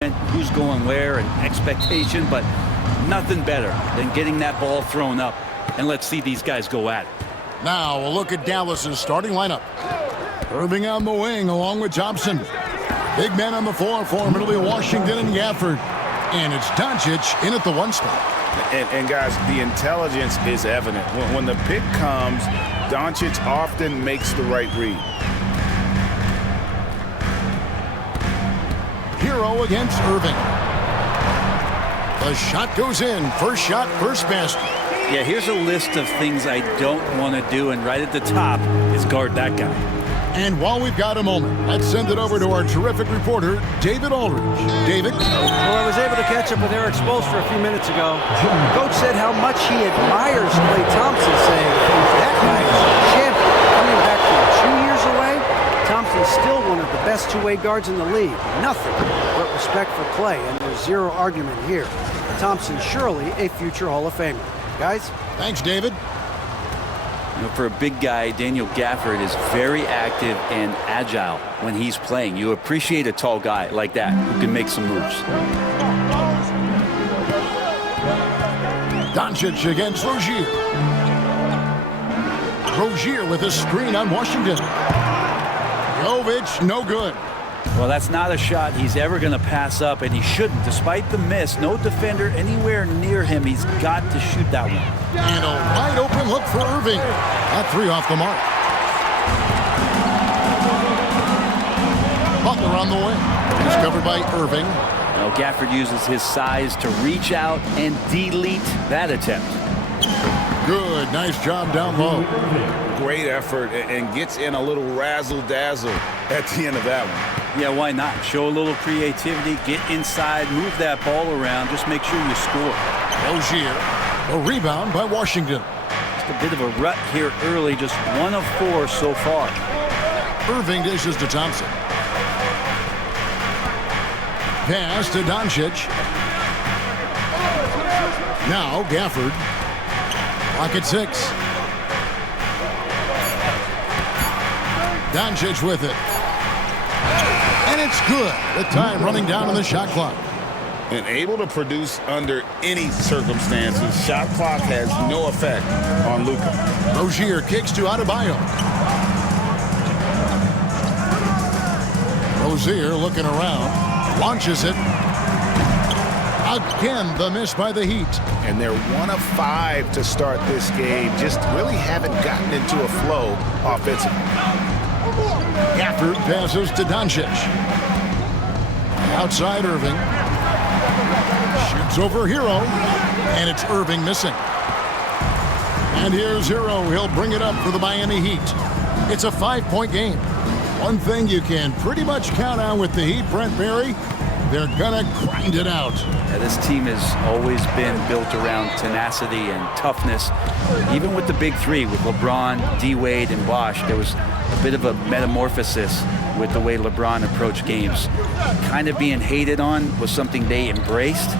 who's going where and expectation, but nothing better than getting that ball thrown up. And let's see these guys go at it. Now we'll look at Dallas's starting lineup. Irving on the wing along with Thompson. Big man on the floor for him. It'll be Washington and Gafford. And it's Doncic in at the 1 spot. And guys, the intelligence is evident. When the pick comes, Doncic often makes the right read. Hero against Irving. The shot goes in. First shot, first basket. Yeah, here's a list of things I don't want to do, and right at the top is guard that guy. And while we've got a moment, let's send it over to our terrific reporter, David Aldridge. David? Well, I was able to catch up with Eric Spoelstra a few minutes ago. Coach said how much he admires Klay Thompson, saying that guy is a champion. Coming back from 2 years away, Thompson's still one of the best two-way guards in the league. Nothing but respect for Klay, and there's zero argument here. Thompson surely a future Hall of Famer. Guys? Thanks, David. You know, for a big guy, Daniel Gafford is very active and agile when he's playing. You appreciate a tall guy like that who can make some moves. Doncic against Rozier. Rozier with a screen on Washington. Jovic, no good. Well, that's not a shot he's ever going to pass up, and he shouldn't. Despite the miss, no defender anywhere near him. He's got to shoot that one. And a wide open look for Irving. That 3 off the mark. Butler on the wing. He's covered by Irving. Now Gafford uses his size to reach out and delete that attempt. Good, nice job down low. Great effort and gets in a little razzle-dazzle at the end of that one. Yeah, why not? Show a little creativity, get inside, move that ball around, just make sure you score. Rozier, a rebound by Washington. Just a bit of a rut here early, just 1 of 4 so far. Irving dishes to Thompson. Pass to Doncic. Now Gafford. Clock at 6. Doncic with it. And it's good. The time running down on the shot clock. And able to produce under any circumstances. Shot clock has no effect on Luka. Rozier kicks to Adebayo. Rozier looking around. Launches it. Again, the miss by the Heat. And they're 1 of 5 to start this game. Just really haven't gotten into a flow offensively. Gafford passes to Doncic. Outside Irving. Shoots over Hero. And it's Irving missing. And here's Hero. He'll bring it up for the Miami Heat. It's a 5-point game. One thing you can pretty much count on with the Heat, Brent Barry, they're gonna grind it out. Yeah, this team has always been built around tenacity and toughness. Even with the big three, with LeBron, D-Wade, and Bosh, there was a bit of a metamorphosis with the way LeBron approached games. Kind of being hated on was something they embraced,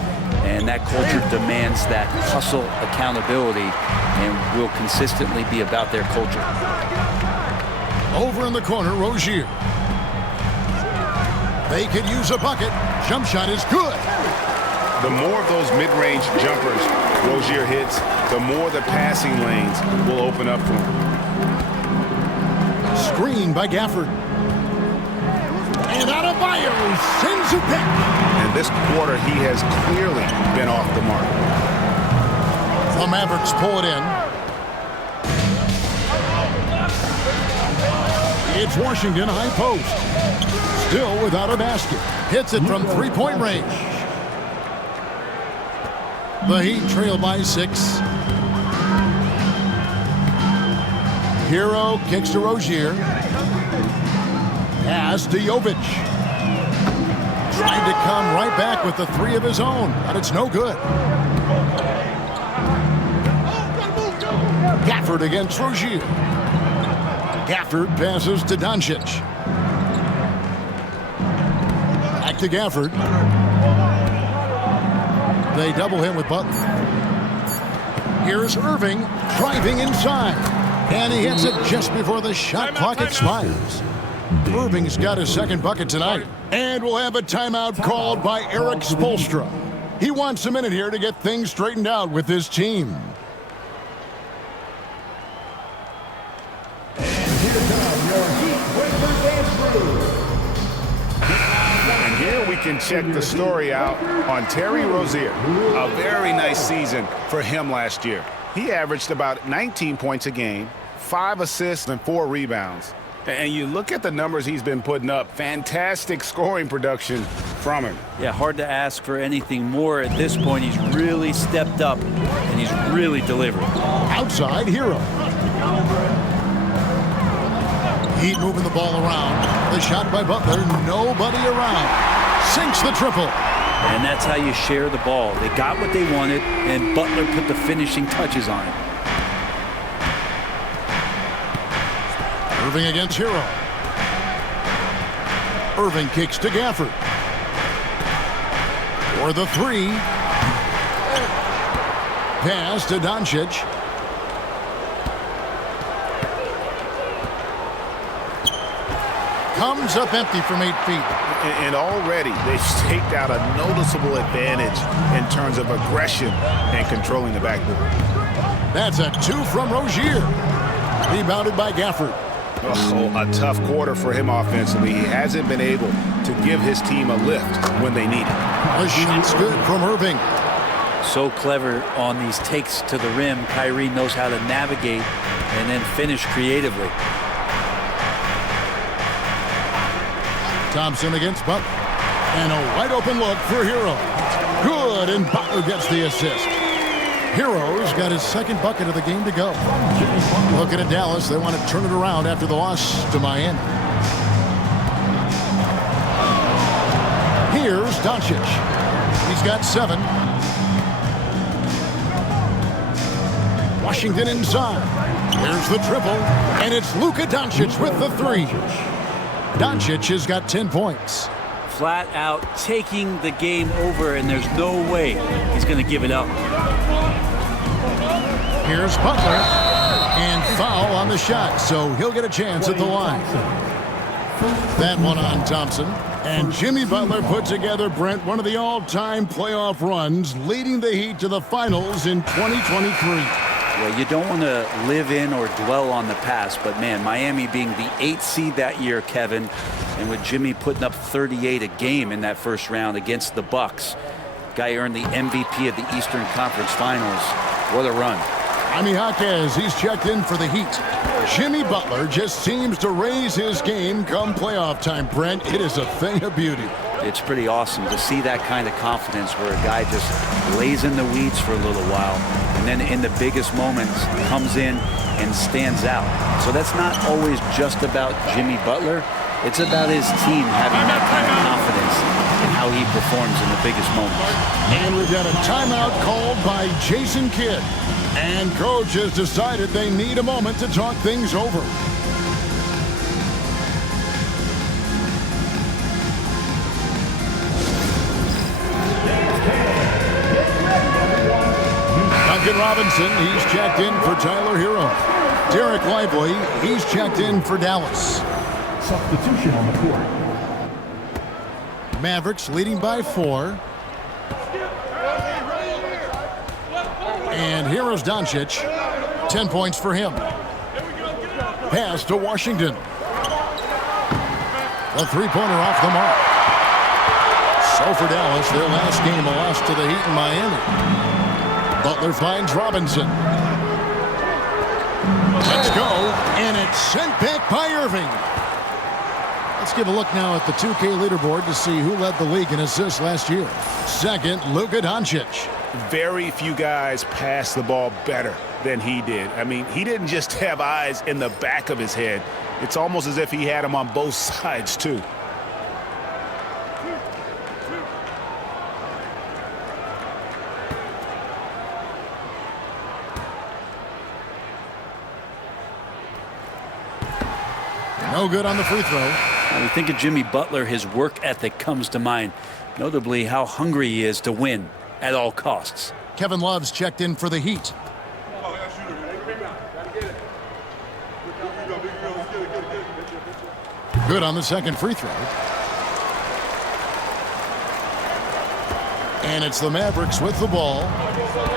and that culture demands that hustle accountability and will consistently be about their culture. Over in the corner, Rozier. They could use a bucket. Jump shot is good. The more of those mid-range jumpers Rozier hits, the more the passing lanes will open up for him. Screen by Gafford. And Adebayo sends a pick. And this quarter, he has clearly been off the mark. The Mavericks pull it in. It's Washington high post. Still without a basket. Hits it from 3-point range. The Heat trail by 6. Hero kicks to Rozier. Pass to Jovic. Trying to come right back with the 3 of his own, but it's no good. Gafford against Rozier. Gafford passes to Doncic. Back to Gafford. They double him with Butler. Here's Irving driving inside. And he hits it just before the shot clock expires. Irving's got his second bucket tonight. And we'll have a timeout called by Eric Spoelstra. He wants a minute here to get things straightened out with his team. And here we can check the story out on Terry Rozier. A very nice season for him last year. He averaged about 19 points a game, 5 assists and 4 rebounds. And you look at the numbers he's been putting up, fantastic scoring production from him. Yeah, hard to ask for anything more at this point. He's really stepped up, and he's really delivered. Outside, Hero. Heat moving the ball around. The shot by Butler, nobody around. Sinks the triple. And that's how you share the ball. They got what they wanted, and Butler put the finishing touches on it. Irving against Hero. Irving kicks to Gafford. For the 3. Pass to Doncic. Comes up empty from 8 feet. And already they've staked out a noticeable advantage in terms of aggression and controlling the backboard. That's a 2 from Rozier. Rebounded by Gafford. Oh, a tough quarter for him offensively. He hasn't been able to give his team a lift when they need it. The shot's good from Irving. So clever on these takes to the rim. Kyrie knows how to navigate and then finish creatively. Thompson against Butler. And a wide open look for Hero. Good, and Butler gets the assist. Hero's got his second bucket of the game to go. Looking at Dallas, they want to turn it around after the loss to Miami. Here's Doncic. He's got 7. Washington inside. Here's the triple, and it's Luka Doncic with the 3. Doncic has got 10 points. Flat out taking the game over, and there's no way he's going to give it up. Here's Butler, and foul on the shot, so he'll get a chance at the line. That one on Thompson. And Jimmy Butler put together, Brent, one of the all-time playoff runs, leading the Heat to the finals in 2023. Well, you don't want to live in or dwell on the past, but man, Miami being the 8th seed that year, Kevin, and with Jimmy putting up 38 a game in that first round against the Bucks. Guy earned the MVP of the Eastern Conference Finals. What a run. Jaime Jaquez, he's checked in for the Heat. Jimmy Butler just seems to raise his game come playoff time, Brent. It is a thing of beauty. It's pretty awesome to see that kind of confidence where a guy just lays in the weeds for a little while and then in the biggest moments comes in and stands out. So that's not always just about Jimmy Butler. It's about his team having that kind of confidence in how he performs in the biggest moments. And we've got a timeout called by Jason Kidd. And coach has decided they need a moment to talk things over. Duncan Robinson, he's checked in for Tyler Hero. Derek Lively, he's checked in for Dallas. Substitution on the court. Mavericks leading by 4. And here's Doncic. 10 points for him. Pass to Washington. The three-pointer off the mark. So for Dallas, their last game, a loss to the Heat in Miami. Butler finds Robinson. Let's go, and it's sent back by Irving. Let's give a look now at the 2K leaderboard to see who led the league in assists last year. Second, Luka Doncic. Very few guys pass the ball better than he did. I mean, he didn't just have eyes in the back of his head. It's almost as if he had them on both sides, too. No good on the free throw. When we think of Jimmy Butler, his work ethic comes to mind, notably how hungry he is to win at all costs. Kevin Love's checked in for the Heat. Good on the second free throw. And it's the Mavericks with the ball.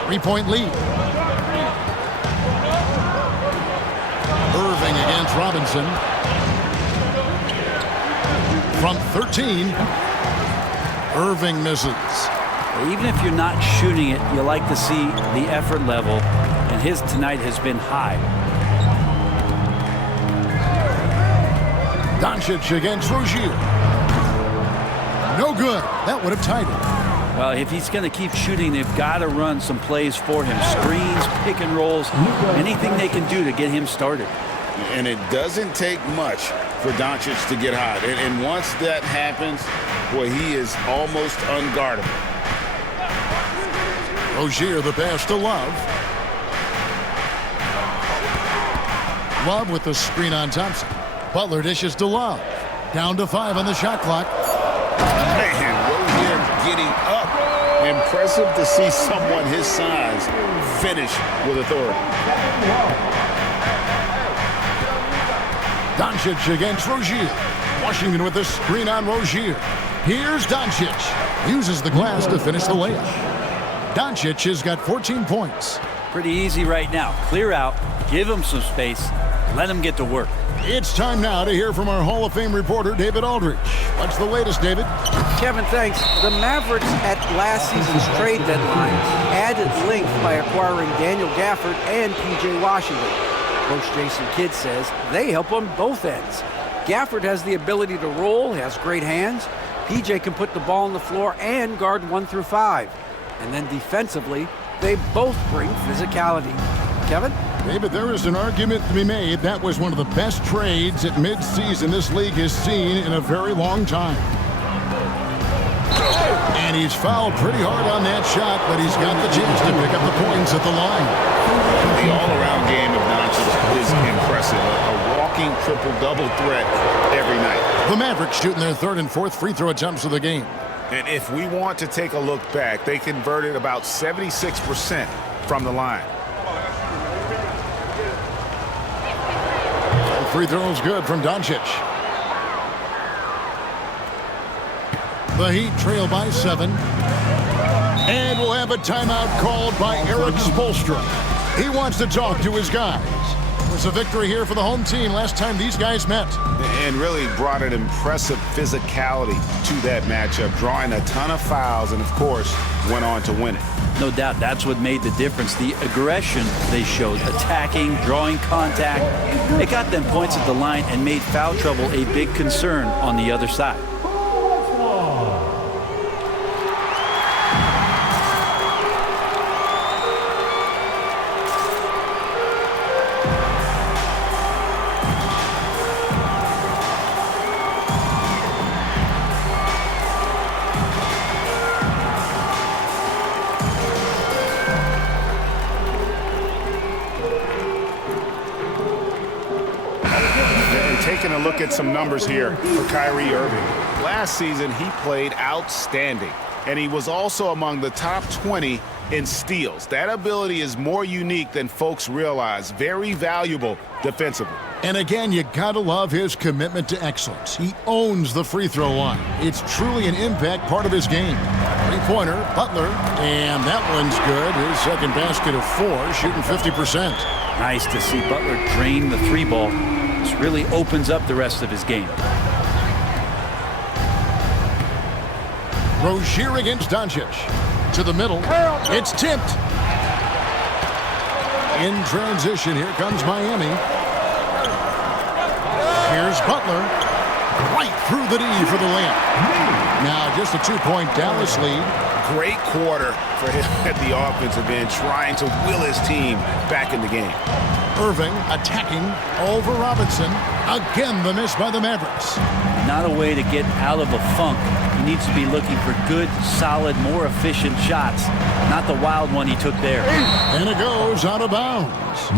3-point lead. Irving against Robinson. From 13, Irving misses. Even if you're not shooting it, you like to see the effort level, and his tonight has been high. Doncic against Rozier. No good. That would have tied it. Well, if he's going to keep shooting, they've got to run some plays for him. Screens, pick and rolls, anything they can do to get him started. And it doesn't take much for Doncic to get hot. And once that happens, boy, he is almost unguardable. Rozier, the pass to Love. Love with the screen on Thompson. Butler dishes to Love. Down to 5 on the shot clock. Man, Rozier getting up. Impressive to see someone his size finish with authority. Doncic against Rozier. Washington with the screen on Rozier. Here's Doncic. Uses the glass to finish the layup. Doncic has got 14 points. Pretty easy right now. Clear out, give him some space, let him get to work. It's time now to hear from our Hall of Fame reporter, David Aldridge. What's the latest, David? Kevin, thanks. The Mavericks at last season's trade deadline added length by acquiring Daniel Gafford and P.J. Washington. Coach Jason Kidd says they help on both ends. Gafford has the ability to roll, has great hands. P.J. can put the ball on the floor and guard 1 through 5. And then defensively, they both bring physicality. Kevin? David, there is an argument to be made. That was one of the best trades at midseason this league has seen in a very long time. And he's fouled pretty hard on that shot, but he's got the chance to pick up the points at the line. The all-around game of Doncic is impressive. A walking triple-double threat every night. The Mavericks shooting their 3rd and 4th free throw attempts of the game. And if we want to take a look back, they converted about 76% from the line. Free throws good from Doncic. The Heat trail by 7. And we'll have a timeout called by Eric Spoelstra. He wants to talk to his guys. It was a victory here for the home team last time these guys met. And really brought an impressive physicality to that matchup, drawing a ton of fouls and, of course, went on to win it. No doubt that's what made the difference. The aggression they showed, attacking, drawing contact. It got them points at the line and made foul trouble a big concern on the other side. Taking a look at some numbers here for Kyrie Irving. Last season, he played outstanding, and he was also among the top 20 in steals. That ability is more unique than folks realize. Very valuable defensively. And again, you gotta love his commitment to excellence. He owns the free throw line. It's truly an impact part of his game. Three-pointer, Butler, and that one's good. His second basket of 4, shooting 50%. Nice to see Butler drain the 3-ball. This really opens up the rest of his game. Rozier against Doncic. To the middle. It's tipped. In transition, here comes Miami. Here's Butler. Right through the D for the layup. Now just a 2-point Dallas lead. Great quarter for him at the offensive end, trying to will his team back in the game. Irving attacking over Robinson. Again, the miss by the Mavericks. Not a way to get out of a funk. He needs to be looking for good, solid, more efficient shots. Not the wild one he took there. And it goes out of bounds.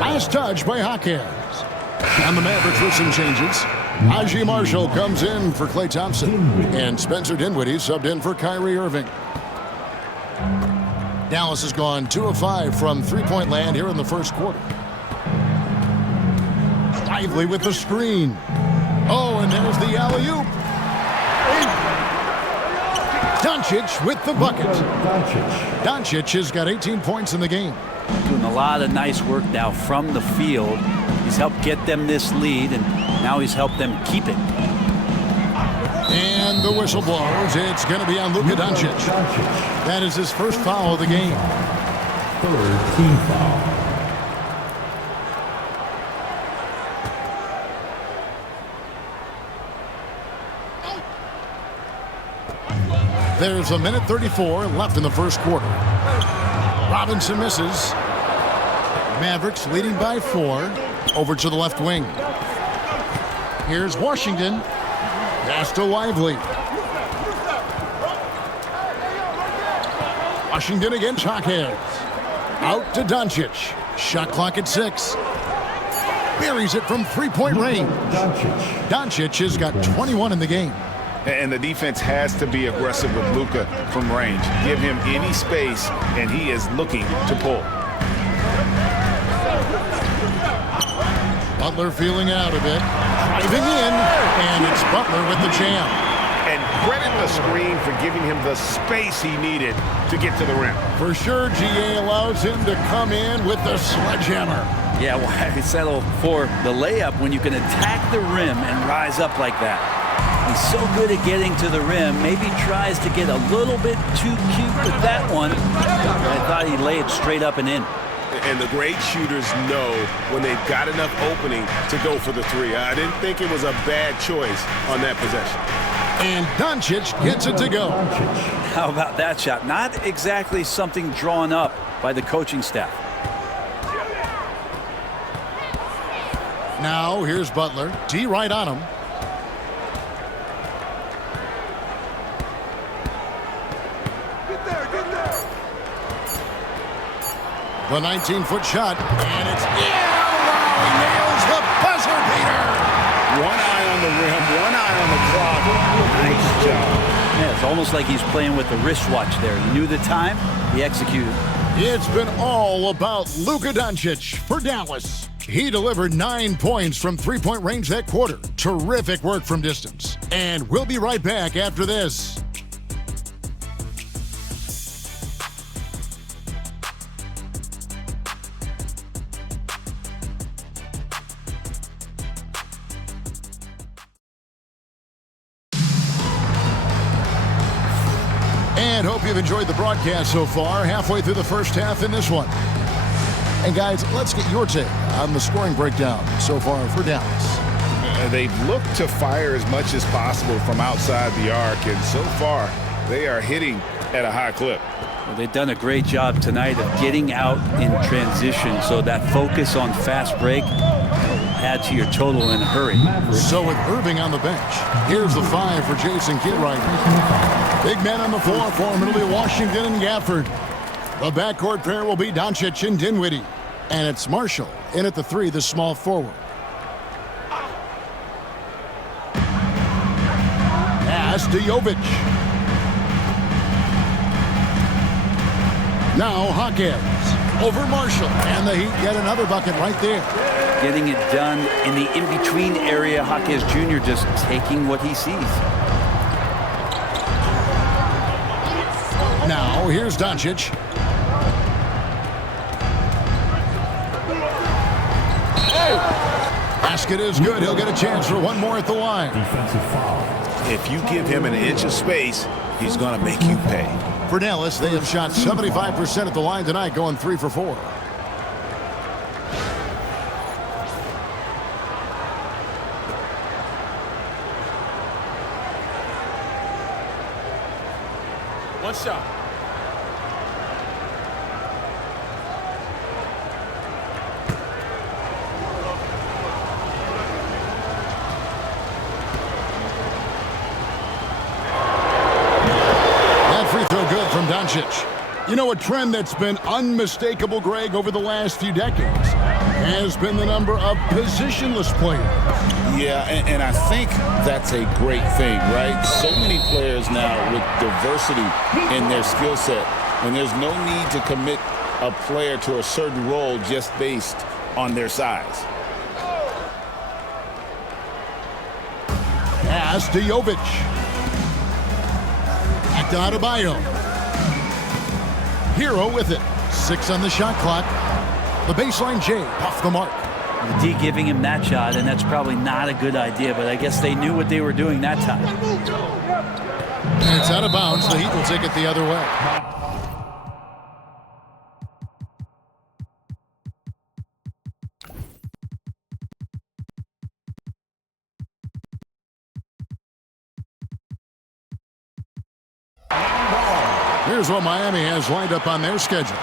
Last touch by Jaquez. And the Mavericks with some changes. Najee Marshall comes in for Klay Thompson. And Spencer Dinwiddie subbed in for Kyrie Irving. Dallas has gone 2 of 5 from three-point land here in the first quarter. Lively with the screen. Oh, and there's the alley-oop. Doncic with the bucket. Doncic. Doncic has got 18 points in the game. Doing a lot of nice work now from the field. He's helped get them this lead, and now he's helped them keep it. And the whistle blows. It's going to be on Luka Doncic. That is his first foul of the game. Third team foul. There's a minute 34 left in the first quarter. Robinson misses. Mavericks leading by 4. Over to the left wing. Here's Washington. Pass to Lively. Washington against Hawkheads. Out to Doncic. Shot clock at 6. Buries it from three-point range. Doncic has got 21 in the game. And the defense has to be aggressive with Luka from range. Give him any space, and he is looking to pull. Butler feeling out a bit. Driving in, and it's Butler with the jam. And credit the screen for giving him the space he needed to get to the rim. For sure, GA allows him to come in with the sledgehammer. Yeah, why settle for the layup when you can attack the rim and rise up like that? He's so good at getting to the rim. Maybe tries to get a little bit too cute with that one. I thought he'd lay it straight up and in. And the great shooters know when they've got enough opening to go for the three. I didn't think it was a bad choice on that possession. And Doncic gets it to go. How about that shot? Not exactly something drawn up by the coaching staff. Now here's Butler. D right on him. The 19-foot shot, and it's in. Oh, he nails the buzzer beater. One eye on the rim, one eye on the clock. Nice job. Yeah, it's almost like he's playing with the wristwatch there. He knew the time, he executed. It's been all about Luka Doncic for Dallas. He delivered 9 points from three-point range that quarter. Terrific work from distance. And we'll be right back after this. And hope you've enjoyed the broadcast so far. Halfway through the first half in this one. And guys, let's get your take on the scoring breakdown so far for Dallas. They've looked to fire as much as possible from outside the arc, and so far they are hitting at a high clip. Well, they've done a great job tonight of getting out in transition, so that focus on fast break add to your total in a hurry. So with Irving on the bench, here's the 5 for Jason Kidd right now. Big men on the floor for him. It'll be Washington and Gafford. The backcourt pair will be Doncic and Dinwiddie. And it's Marshall in at the 3, the small forward. Pass to Jovic. Now Hawkins over Marshall. And the Heat get another bucket right there. Getting it done in the in-between area. Hawkins Jr. just taking what he sees. Now here's Doncic. Basket is good. He'll get a chance for one more at the line. Defensive foul. If you give him an inch of space, he's going to make you pay. For Dallas, they have shot 75% at the line tonight, going 3 for 4. One shot. Doncic. You know, a trend that's been unmistakable, Greg, over the last few decades has been the number of positionless players. Yeah, and I think that's a great thing, right? So many players now with diversity in their skill set, and there's no need to commit a player to a certain role just based on their size. Pass to Jovic. Back to Adebayo. Hero with it. 6 on the shot clock. The baseline J off the mark. The D giving him that shot, and that's probably not a good idea, but I guess they knew what they were doing that time. And it's out of bounds. The Heat will take it the other way. Here's what Miami has lined up on their schedule.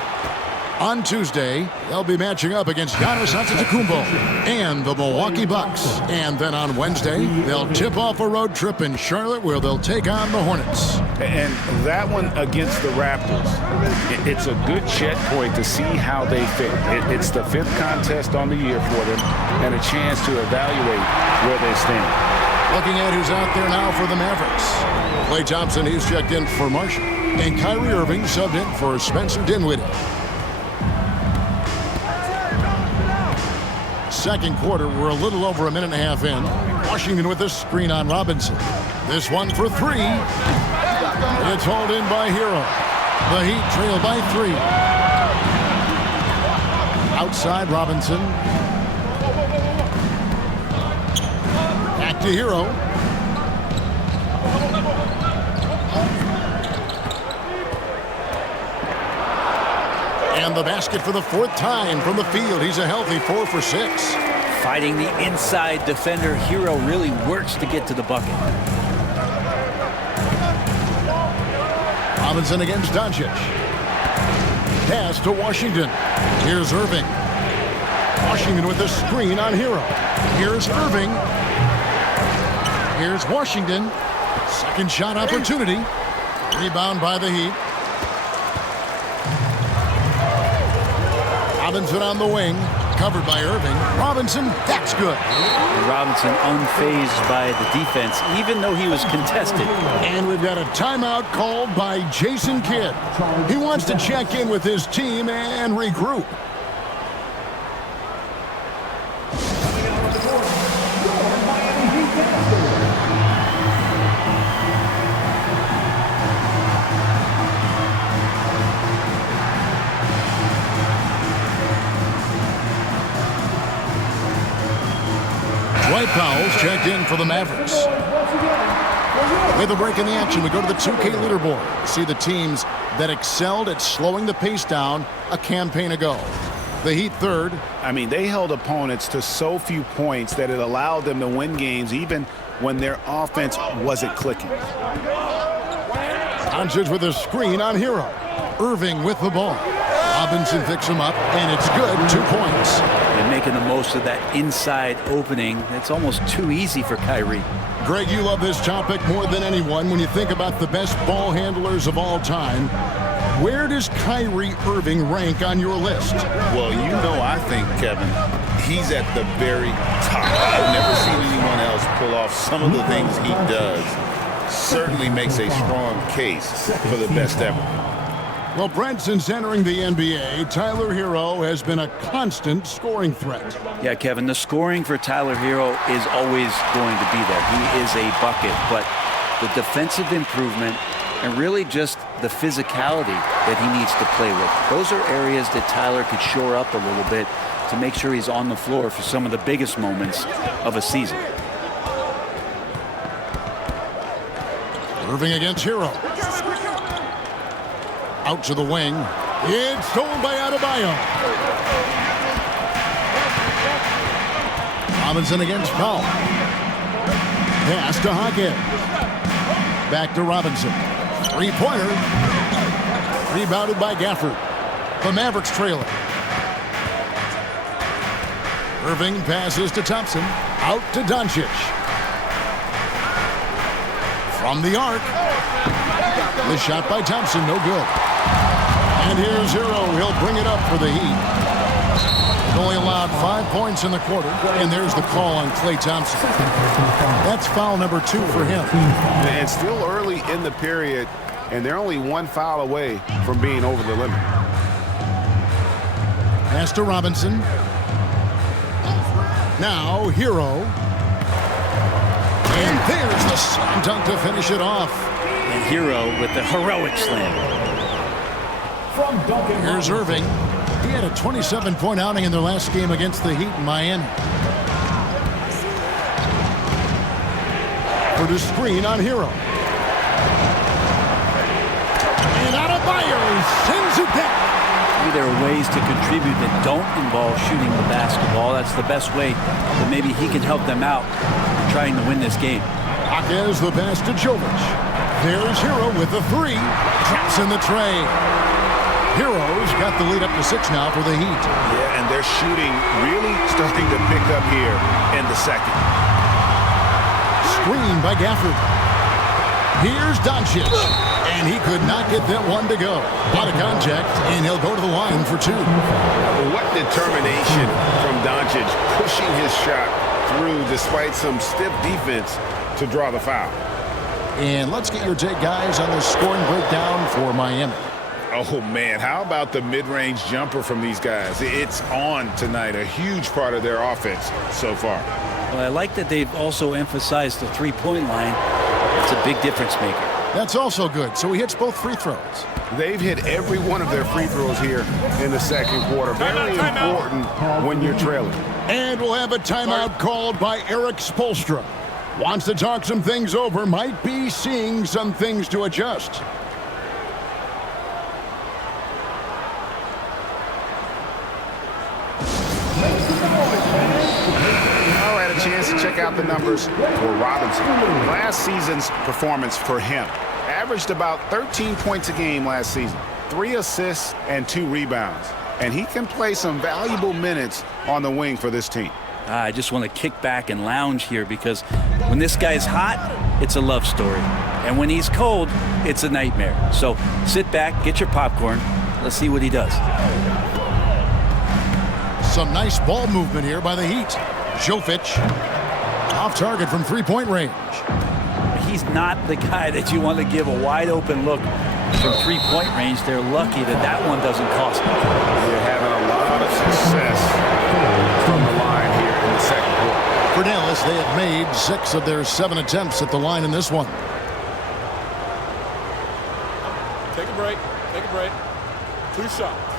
On Tuesday, they'll be matching up against Giannis Antetokounmpo and the Milwaukee Bucks. And then on Wednesday, they'll tip off a road trip in Charlotte where they'll take on the Hornets. And that one against the Raptors, it's a good checkpoint to see how they fit. It's the 5th contest on the year for them and a chance to evaluate where they stand. Looking at who's out there now for the Mavericks. Klay Thompson, he's checked in for Marshall. And Kyrie Irving subbed in for Spencer Dinwiddie. Second quarter, we're a little over a minute and a half in. Washington with a screen on Robinson. This one for 3. It's hauled in by Hero. The Heat trail by 3. Outside Robinson. Back to Hero. And the basket for the 4th time from the field. He's a healthy 4 for 6. Fighting the inside defender, Hero really works to get to the bucket. Robinson against Doncic. Pass to Washington. Here's Irving. Washington with the screen on Hero. Here's Irving. Here's Washington. Second shot opportunity. Rebound by the Heat. Robinson on the wing, covered by Irving. Robinson, that's good. And Robinson unfazed by the defense, even though he was contested. And we've got a timeout called by Jason Kidd. He wants to check in with his team and regroup. Dwight Powell's checked in for the Mavericks. With a break in the action, we go to the 2K leaderboard. See the teams that excelled at slowing the pace down a campaign ago. The Heat 3rd. I mean, they held opponents to so few points that it allowed them to win games even when their offense wasn't clicking. Doncic with a screen on Hero. Irving with the ball. Robinson picks him up, and it's good. 2 points. And making the most of that inside opening. It's almost too easy for Kyrie. Greg, you love this topic more than anyone when you think about the best ball handlers of all time. Where does Kyrie Irving rank on your list? Well, you know, I think, Kevin, he's at the very top. I've never seen anyone else pull off some of the things he does. Certainly makes a strong case for the best ever. Well, Brent, since entering the NBA, Tyler Hero has been a constant scoring threat. Yeah, Kevin, the scoring for Tyler Hero is always going to be there. He is a bucket, but the defensive improvement and really just the physicality that he needs to play with. Those are areas that Tyler could shore up a little bit to make sure he's on the floor for some of the biggest moments of a season. Irving against Hero. Out to the wing. It's stolen by Adebayo. Robinson against Powell. Pass to Hockett. Back to Robinson. 3-pointer. Rebounded by Gafford. The Mavericks trailing. Irving passes to Thompson. Out to Doncic. From the arc. The shot by Thompson, no good. And here's Hero. He'll bring it up for the Heat. Only allowed 5 points in the quarter. And there's the call on Klay Thompson. That's foul number 2 for him. It's still early in the period, and they're only 1 foul away from being over the limit. Pass to Robinson. Now Hero. And there's the slam dunk to finish it off. And Hero with the heroic slam. Here's Irving. He had a 27-point outing in their last game against the Heat in Miami. For the screen on Hero. And Adebayo sends it back. Maybe there are ways to contribute that don't involve shooting the basketball. That's the best way that maybe he can help them out trying to win this game. Akez the pass to Jovic. There's Hero with the three. Drops in the tray. Hero's got the lead up to 6 now for the Heat. Yeah, and their shooting really starting to pick up here in the second. Screen by Gafford. Here's Doncic. And he could not get that one to go. Out of contact, and he'll go to the line for 2. What determination from Doncic pushing his shot through despite some stiff defense to draw the foul. And let's get your take, guys, on the scoring breakdown for Miami. Oh, man, how about the mid-range jumper from these guys? It's on tonight, a huge part of their offense so far. Well, I like that they've also emphasized the three-point line. It's a big difference maker. That's also good. So he hits both free throws. They've hit every one of their free throws here in the second quarter. Very important when you're trailing. And we'll have a timeout called by Eric Spoelstra. Wants to talk some things over. Might be seeing some things to adjust. Chance to check out the numbers for Robinson. Last season's performance for him averaged about 13 points a game last season, 3 assists and 2 rebounds, and he can play some valuable minutes on the wing for this team. I just want to kick back and lounge here because when this guy's hot, it's a love story, and when he's cold, it's a nightmare. So sit back, get your popcorn, let's see what he does. Some nice ball movement here by the Heat. Jovic off target from three-point range. He's not the guy that you want to give a wide open look from three-point range. They're lucky that that one doesn't cost them. They're having a lot of success from the line here in the second quarter. For Dallas, they have made 6 of their 7 attempts at the line in this one. Take a break. Take a break. 2 shots.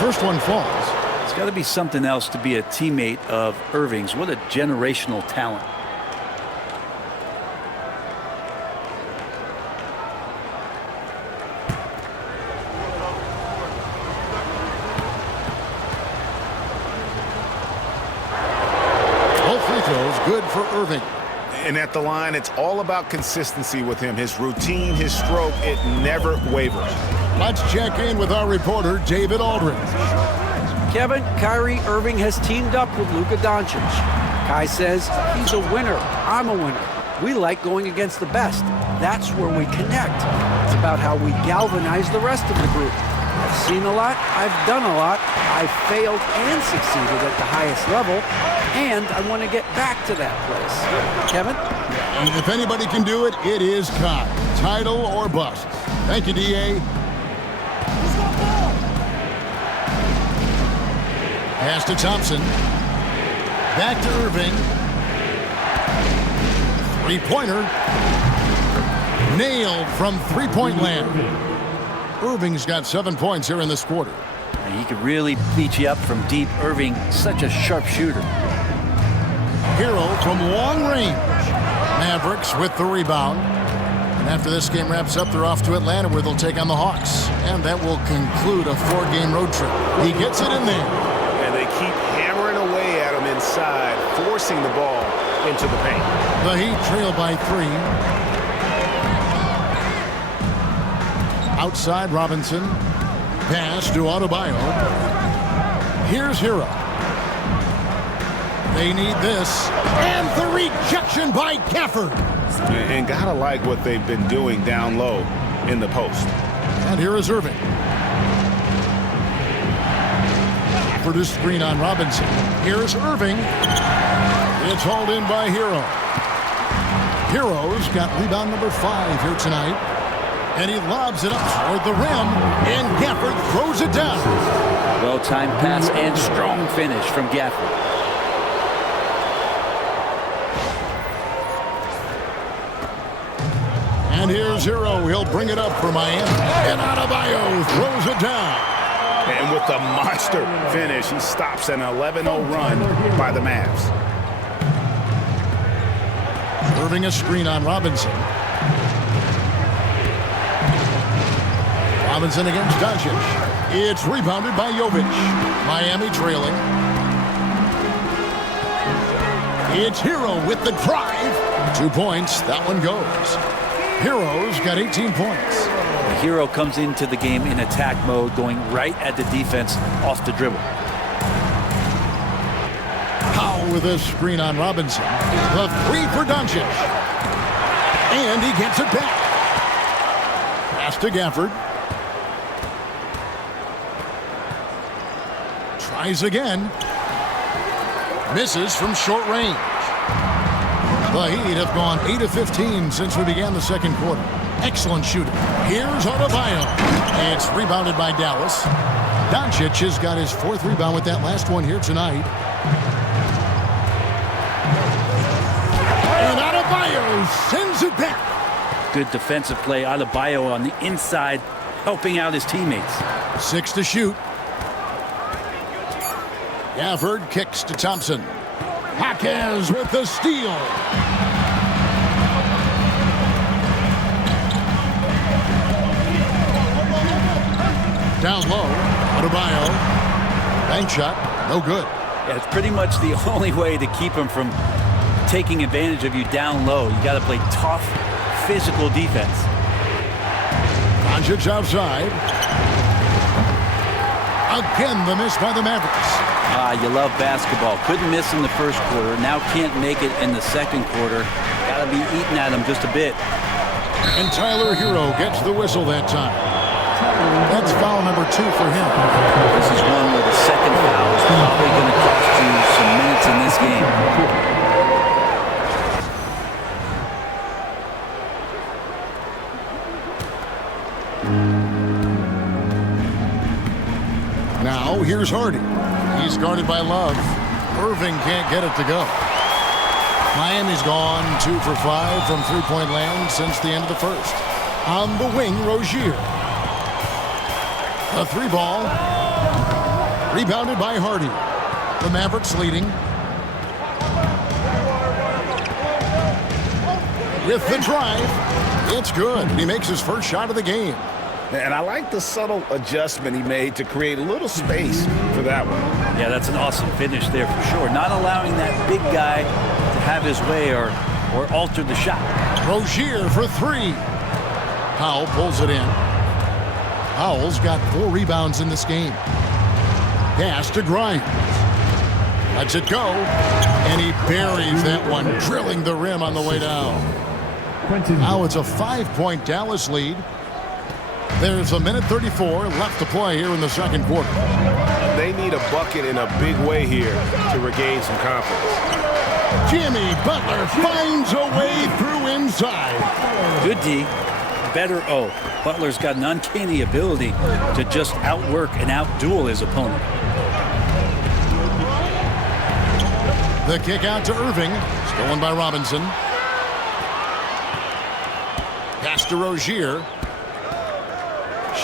First one falls. It's got to be something else to be a teammate of Irving's. What a generational talent. Both free throws good for Irving. And at the line, it's all about consistency with him. His routine, his stroke, it never wavers. Let's check in with our reporter, David Aldridge. Kevin, Kyrie Irving has teamed up with Luka Doncic. Kai says he's a winner. I'm a winner. We like going against the best. That's where we connect. It's about how we galvanize the rest of the group. I've seen a lot. I've done a lot. I've failed and succeeded at the highest level. And I want to get back to that place. Kevin? And if anybody can do it, it is Kai. Title or bust. Thank you, D.A. Pass to Thompson. Back to Irving. Three-pointer. Nailed from three-point land. Irving's got 7 points here in this quarter. He could really beat you up from deep. Irving, such a sharp shooter. Hero from long range. Mavericks with the rebound. And after this game wraps up, they're off to Atlanta where they'll take on the Hawks. And that will conclude a 4-game road trip. He gets it in there. And they keep hammering away at him inside, forcing the ball into the paint. The Heat trail by 3. Outside Robinson. Pass to Adebayo. Here's Hero. They need this. And the rejection by Gafford. And gotta like what they've been doing down low in the post. And here is Irving. For the screen on Robinson. Here's Irving. It's hauled in by Hero. Hero's got rebound number 5 here tonight. And he lobs it up toward the rim. And Gafford throws it down. Well-timed pass and strong finish from Gafford. And here's Hero. He'll bring it up for Miami. And Adebayo throws it down. And with the monster finish, he stops an 11-0 run by the Mavs. Serving a screen on Robinson. Robinson against Doncic. It's rebounded by Jovic. Miami trailing. It's Hero with the drive. 2 points. That one goes. Hero's got 18 points. Hero comes into the game in attack mode, going right at the defense off the dribble. Powell with a screen on Robinson. The 3 for Doncic. And he gets it back. Pass to Gafford. Tries again. Misses from short range. The Heat have gone 8 of 15 since we began the second quarter. Excellent shooting. Here's Adebayo. It's rebounded by Dallas. Doncic has got his 4th rebound with that last one here tonight. And Adebayo sends it back. Good defensive play. Adebayo on the inside, helping out his teammates. 6 to shoot. Gafford kicks to Thompson. Jaquez with the steal. Down low, Adebayo. Bank shot, no good. Yeah, it's pretty much the only way to keep him from taking advantage of you down low. You got to play tough, physical defense. Doncic outside. Again, the miss by the Mavericks. You love basketball. Couldn't miss in the first quarter. Now can't make it in the second quarter. Got to be eating at him just a bit. And Tyler Hero gets the whistle that time. That's foul number 2 for him. This is one where the second foul is probably going to cost you some minutes in this game. Now here's Hardy. He's guarded by Love. Irving can't get it to go. Miami's gone 2 for 5 from three-point land since the end of the first. On the wing, Rozier. A 3 ball. Rebounded by Hardy. The Mavericks leading. With the drive. It's good. He makes his first shot of the game. And I like the subtle adjustment he made to create a little space for that one. Yeah, that's an awesome finish there for sure. Not allowing that big guy to have his way or alter the shot. Rozier for 3. Powell pulls it in. Powell's got 4 rebounds in this game. Pass to Grimes. Lets it go. And he buries that one, drilling the rim on the way down. Now it's a 5-point Dallas lead. There's a minute 34 left to play here in the second quarter. They need a bucket in a big way here to regain some confidence. Jimmy Butler finds a way through inside. Good D, better O. Butler's got an uncanny ability to just outwork and outduel his opponent. The kick out to Irving, stolen by Robinson. Pass to Rozier.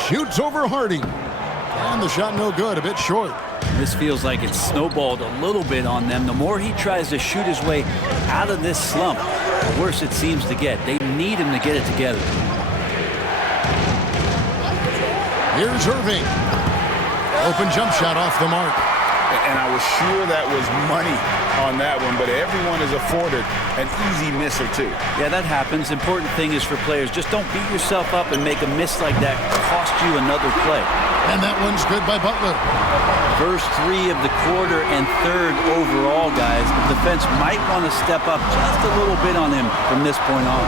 Shoots over Hardy. And the shot no good, a bit short. This feels like it's snowballed a little bit on them. The more he tries to shoot his way out of this slump, the worse it seems to get. They need him to get it together. Here's Irving. Open jump shot off the mark. And I was sure that was money on that one, but everyone is afforded an easy miss or 2. Yeah, that happens. Important thing is for players, just don't beat yourself up and make a miss like that cost you another play. And that one's good by Butler. First 3 of the quarter and 3rd overall, guys. The defense might want to step up just a little bit on him from this point on.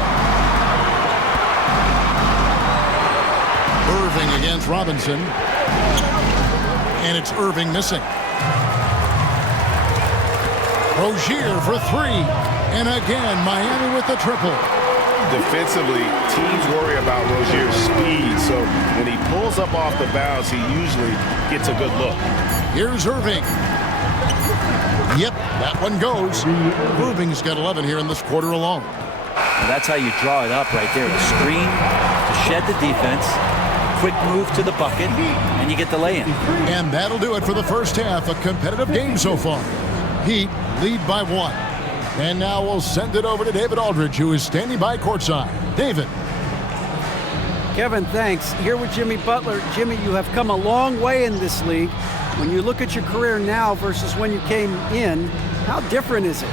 Irving against Robinson. And it's Irving missing. Rozier for 3. And again, Miami with the triple. Defensively, teams worry about Rozier's speed, so when he pulls up off the bounce, he usually gets a good look. Here's Irving. Yep, that one goes. Irving's got 11 here in this quarter alone. And that's how you draw it up right there. The screen to shed the defense, quick move to the bucket, and you get the lay-in. And that'll do it for the first half. A competitive game so far. Heat lead by 1. And now we'll send it over to David Aldridge, who is standing by courtside. David. Kevin, thanks. Here with Jimmy Butler. Jimmy, you have come a long way in this league. When you look at your career now versus when you came in, how different is it?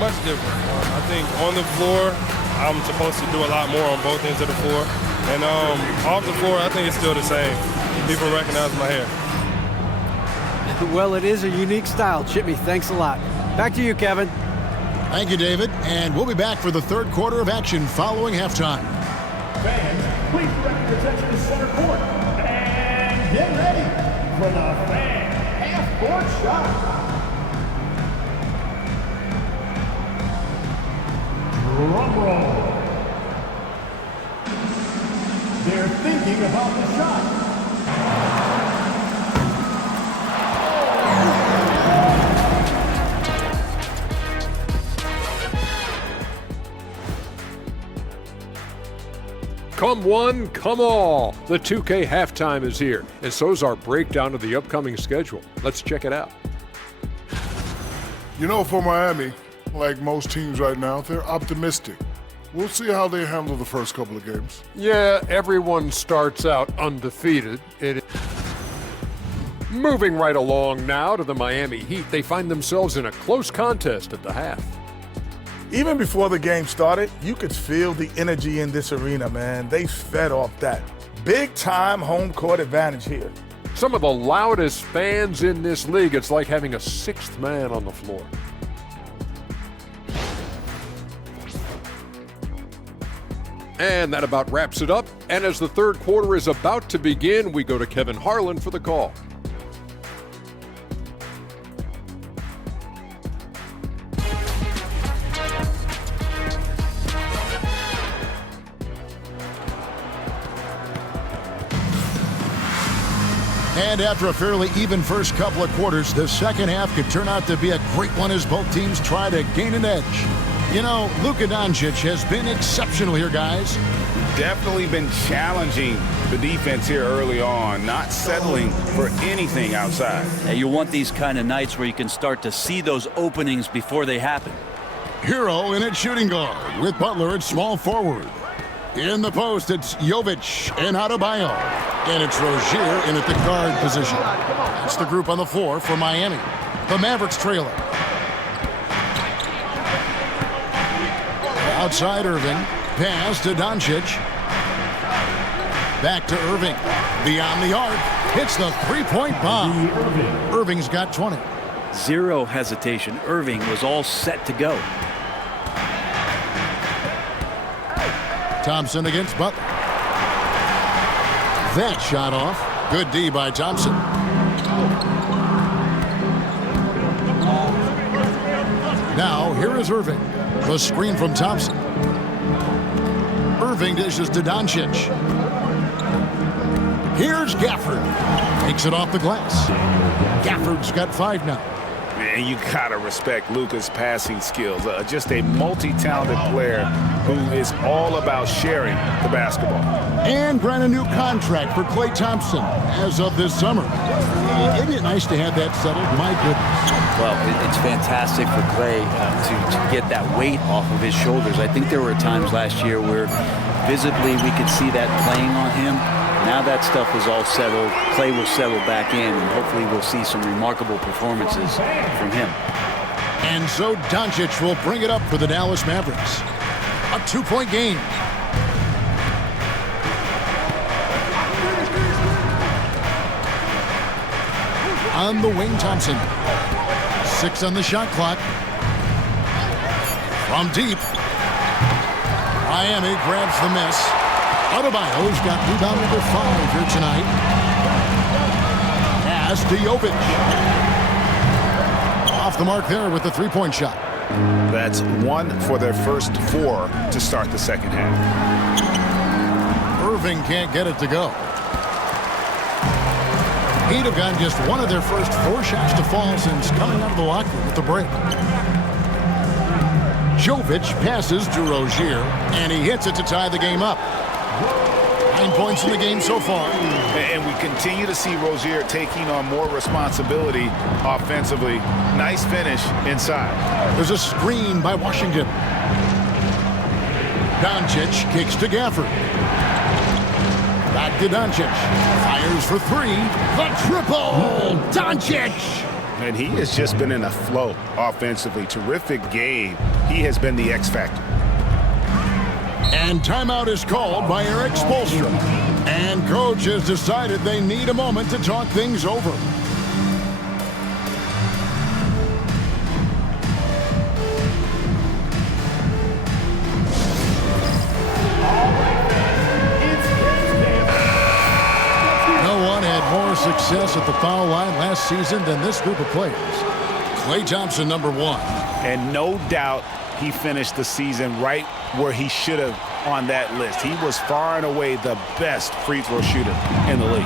Much different. I think on the floor, I'm supposed to do a lot more on both ends of the floor. And off the floor, I think it's still the same. People recognize my hair. Well, it is a unique style, Jimmy. Thanks a lot. Back to you, Kevin. Thank you, David. And we'll be back for the third quarter of action following halftime. Fans, please direct your attention to center court. And get ready for the fan half-court shot. Drum roll. They're thinking about the shot. Come one, come all. The 2K halftime is here, and so's our breakdown of the upcoming schedule. Let's check it out. You know, for Miami, like most teams right now, they're optimistic. We'll see how they handle the first couple of games. Yeah, everyone starts out undefeated. Moving right along now to the Miami Heat, they find themselves in a close contest at the half. Even before the game started, you could feel the energy in this arena, man. They fed off that. Big-time home court advantage here. Some of the loudest fans in this league. It's like having a sixth man on the floor. And that about wraps it up. And as the third quarter is about to begin, we go to Kevin Harlan for the call. And after a fairly even first couple of quarters, the second half could turn out to be a great one as both teams try to gain an edge. You know, Luka Doncic has been exceptional here, guys. Definitely been challenging the defense here early on, not settling for anything outside. Yeah, you want these kind of nights where you can start to see those openings before they happen. Hero in at shooting guard with Butler at small forward. In the post, it's Jovic and Adebayo. And it's Rozier in at the guard position. That's the group on the floor for Miami. The Mavericks trailer. Outside Irving. Pass to Doncic. Back to Irving. Beyond the arc. Hits the three-point bomb. Irving's got 20. Zero hesitation. Irving was all set to go. Thompson against Butler. That shot off. Good D by Thompson. Now, here is Irving. The screen from Thompson. Irving dishes to Doncic. Here's Gafford. Takes it off the glass. Gafford's got 5 now. Man, you gotta respect Luka's passing skills. Just a multi-talented player who is all about sharing the basketball. And brand a new contract for Klay Thompson as of this summer. Isn't it nice to have that settled? My goodness. Well, it's fantastic for Klay to get that weight off of his shoulders. I think there were times last year where visibly we could see that playing on him. Now that stuff is all settled. Klay will settle back in, and hopefully we'll see some remarkable performances from him. And so Doncic will bring it up for the Dallas Mavericks. A 2-point game. On the wing, Thompson. 6 on the shot clock. From deep. Miami grabs the miss. Adebayo's got rebound number 5 here tonight. Pass to Jovic. Off the mark there with the 3-point shot. That's 1 for their first 4 to start the second half. Irving can't get it to go. He'd have gotten just one of their first 4 shots to fall since coming out of the locker room with the break. Jovic passes to Rozier, and he hits it to tie the game up. 9 points in the game so far. And we continue to see Rozier taking on more responsibility offensively. Nice finish inside. There's a screen by Washington. Doncic kicks to Gafford. Back to Doncic. Fires for 3. The triple! Doncic! And he has just been in a flow offensively. Terrific game. He has been the X factor. And timeout is called by Eric Spoelstra. And coach has decided they need a moment to talk things over. More success at the foul line last season than this group of players. Klay Thompson, number 1. And no doubt he finished the season right where he should have on that list. He was far and away the best free throw shooter in the league.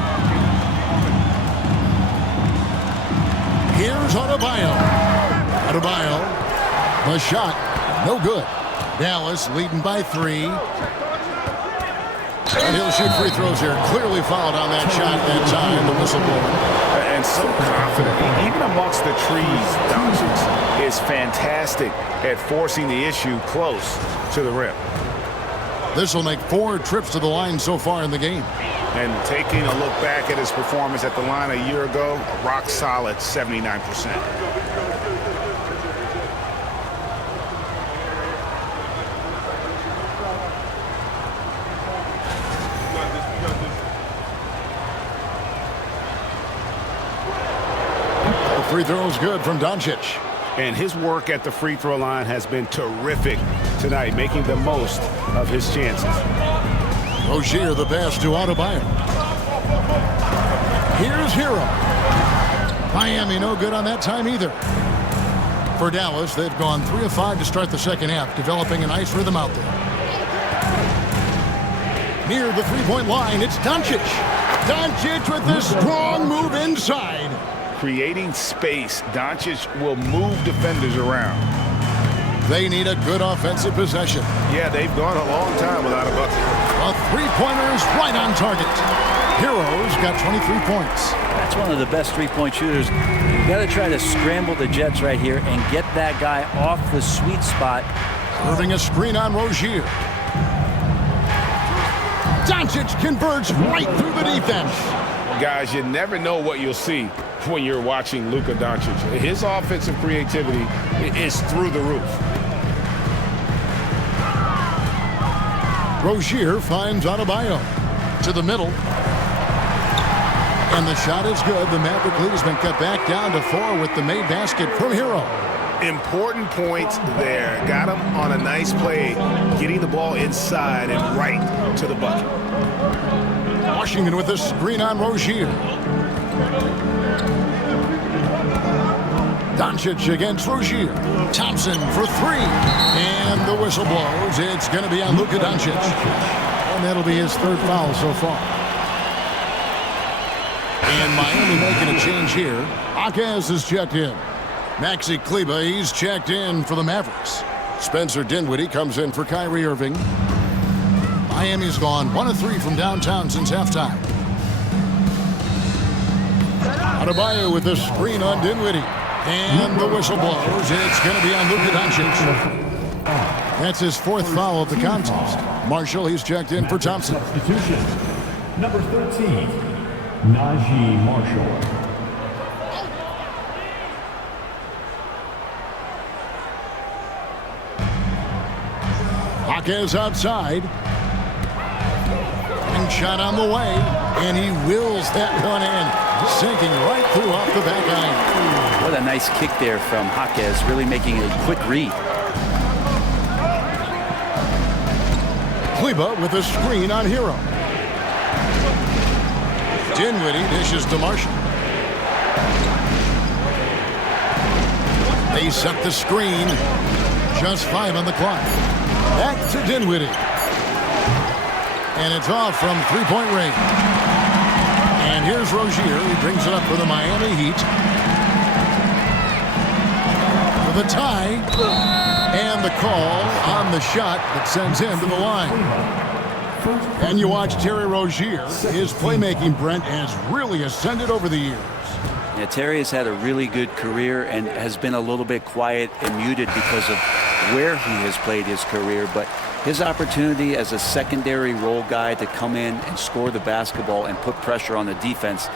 Here's Adebayo. The shot, no good. Dallas leading by 3. And he'll shoot free throws here. Clearly fouled on that shot that time, the whistle blowing. And so confident. Even amongst the trees, Doncic is fantastic at forcing the issue close to the rim. This will make 4 trips to the line so far in the game. And taking a look back at his performance at the line a year ago, a rock solid 79%. Free throw is good from Doncic. And his work at the free throw line has been terrific tonight, making the most of his chances. Rozier the pass to Adebayo. Here's Hero. Miami no good on that time either. For Dallas, they've gone 3 of 5 to start the second half, developing a nice rhythm out there. Near the three-point line, it's Doncic. Doncic with this strong move inside. Creating space, Doncic will move defenders around. They need a good offensive possession. Yeah, they've gone a long time without a bucket. A three-pointer is right on target. Hero's got 23 points. That's one of the best three-point shooters. You've got to try to scramble the Jets right here and get that guy off the sweet spot. Serving a screen on Rozier. Doncic converts right through the defense. Guys, you never know what you'll see when you're watching Luka Doncic. His offensive creativity is through the roof. Rozier finds Adebayo to the middle. And the shot is good. The Maverick lead has been cut back down to 4 with the made basket from Hero. Important points there. Got him on a nice play, getting the ball inside and right to the bucket. Washington with the screen on Rozier. Doncic against Rozier. Thompson for 3. And the whistle blows. It's going to be on Luka Doncic. And that'll be his 3rd foul so far. And Miami making a change here. Jaquez is checked in. Maxi Kleber, he's checked in for the Mavericks. Spencer Dinwiddie comes in for Kyrie Irving. Miami's gone 1 of 3 from downtown since halftime. Adebayo with the screen on Dinwiddie. And the whistle blows. It's going to be on Luka Doncic. That's his 4th foul of the contest. Marshall, he's checked in for Thompson. Substitution. Number 13, Najee Marshall. Jaquez outside. And shot on the way. And he wills that one in. Sinking right through off the back iron. What a nice kick there from Jaquez, really making a quick read. Kleber with a screen on Hero. Dinwiddie dishes to Marshall. They They set the screen. Just 5 on the clock. Back to Dinwiddie. And it's off from three-point range. And here's Rozier. He brings it up for the Miami Heat. For the tie. And the call on the shot that sends him to the line. And you watch Terry Rozier. His playmaking, Brent, has really ascended over the years. Yeah, Terry has had a really good career and has been a little bit quiet and muted because of where he has played his career. But his opportunity as a secondary role guy to come in and score the basketball and put pressure on the defense,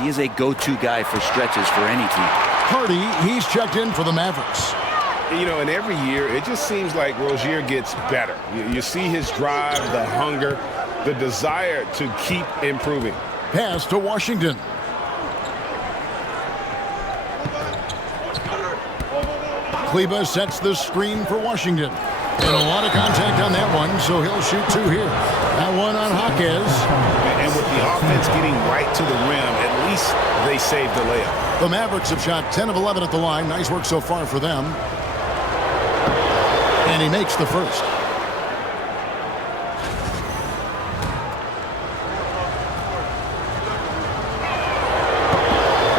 he is a go-to guy for stretches for any team. Hardy, he's checked in for the Mavericks. You know, and every year it just seems like Rozier gets better. You see his drive, the hunger, the desire to keep improving. Pass to Washington. Kleba sets the screen for Washington. And a lot of contact on that one, so he'll shoot 2 here. That one on Jaquez. And with the offense getting right to the rim, at least they saved the layup. The Mavericks have shot 10 of 11 at the line. Nice work so far for them. And he makes the first.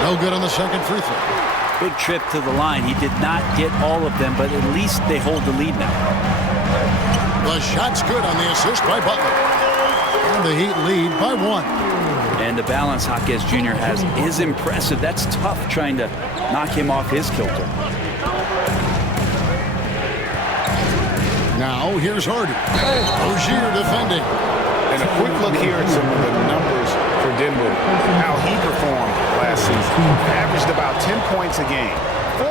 No good on the second free throw. Big trip to the line. He did not get all of them, but at least they hold the lead now. The shot's good on the assist by Butler. And the Heat lead by 1. And the balance Jaquez Jr. has is impressive. That's tough trying to knock him off his kilter. Now here's Hardy. Rozier defending. And a quick look here at some of the numbers for Dinwiddie. How he performed last season. Averaged about 10 points a game,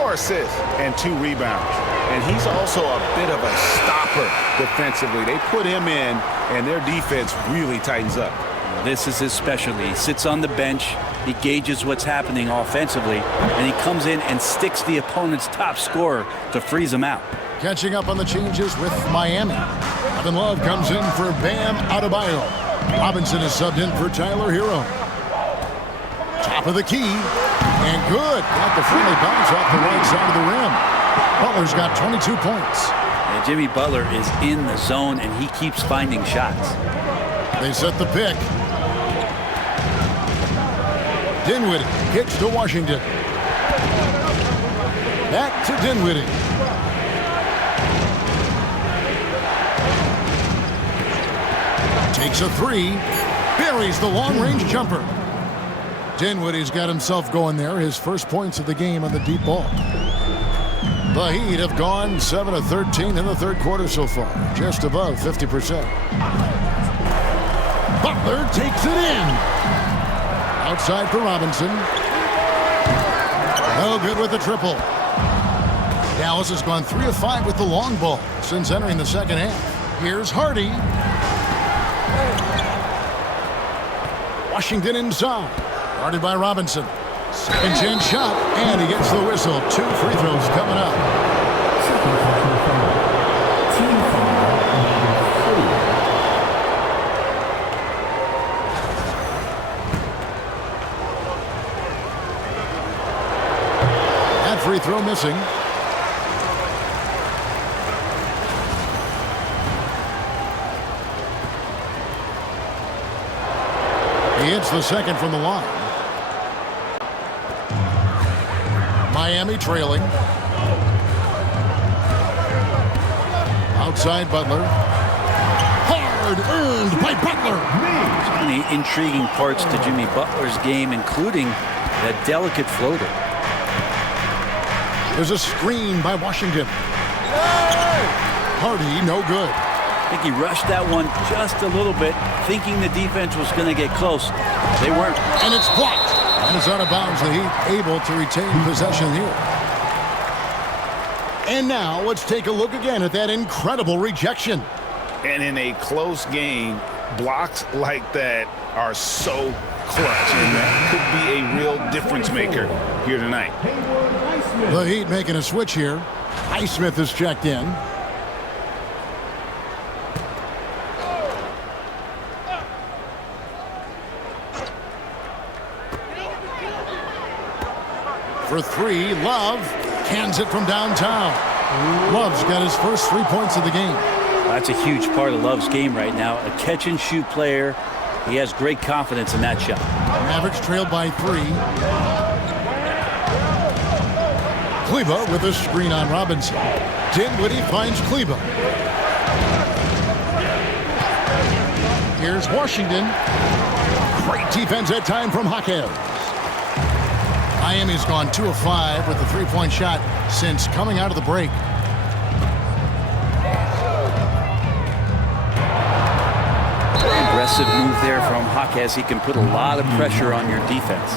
4 assists, and 2 rebounds. And he's also a bit of a stopper defensively. They put him in, and their defense really tightens up. This is his specialty. He sits on the bench, he gauges what's happening offensively, and he comes in and sticks the opponent's top scorer to freeze him out. Catching up on the changes with Miami. Kevin Love comes in for Bam Adebayo. Robinson is subbed in for Tyler Hero. Top of the key. And good. Got the friendly bounce off the right side of the rim. Butler's got 22 points. And Jimmy Butler is in the zone, and he keeps finding shots. They set the pick. Dinwiddie kicks to Washington. Back to Dinwiddie. Takes a 3. Buries the long-range jumper. Dinwiddie's got himself going there. His first points of the game on the deep ball. The Heat have gone 7 of 13 in the third quarter so far. Just above 50%. Butler takes it in. Outside for Robinson. No good with the triple. Dallas has gone 3 of 5 with the long ball since entering the second half. Here's Hardy. Washington inside. Guarded by Robinson. Second chance shot, and he gets the whistle. 2 free throws coming up. That free throw missing. He hits the second from the line. Miami trailing. Outside Butler. Hard earned by Butler. So many intriguing parts to Jimmy Butler's game, including that delicate floater. There's a screen by Washington. Hardy, no good. I think he rushed that one just a little bit, thinking the defense was going to get close. They weren't. And it's blocked. And it's out of bounds. The Heat able to retain possession here. And now let's take a look again at that incredible rejection. And in a close game, blocks like that are so clutch, and that could be a real difference maker here tonight. The Heat making a switch here. Highsmith is checked in. For 3, Love. Cans it from downtown. Love's got his first 3 points of the game. That's a huge part of Love's game right now. A catch-and-shoot player. He has great confidence in that shot. Mavericks trailed by 3. Kleba with a screen on Robinson. Dinwiddie finds Kleba. Here's Washington. Great defense that time from Hawkins. Miami's gone 2 of 5 with the 3-point shot since coming out of the break. Aggressive move there from Hawkins. He can put a lot of pressure on your defense.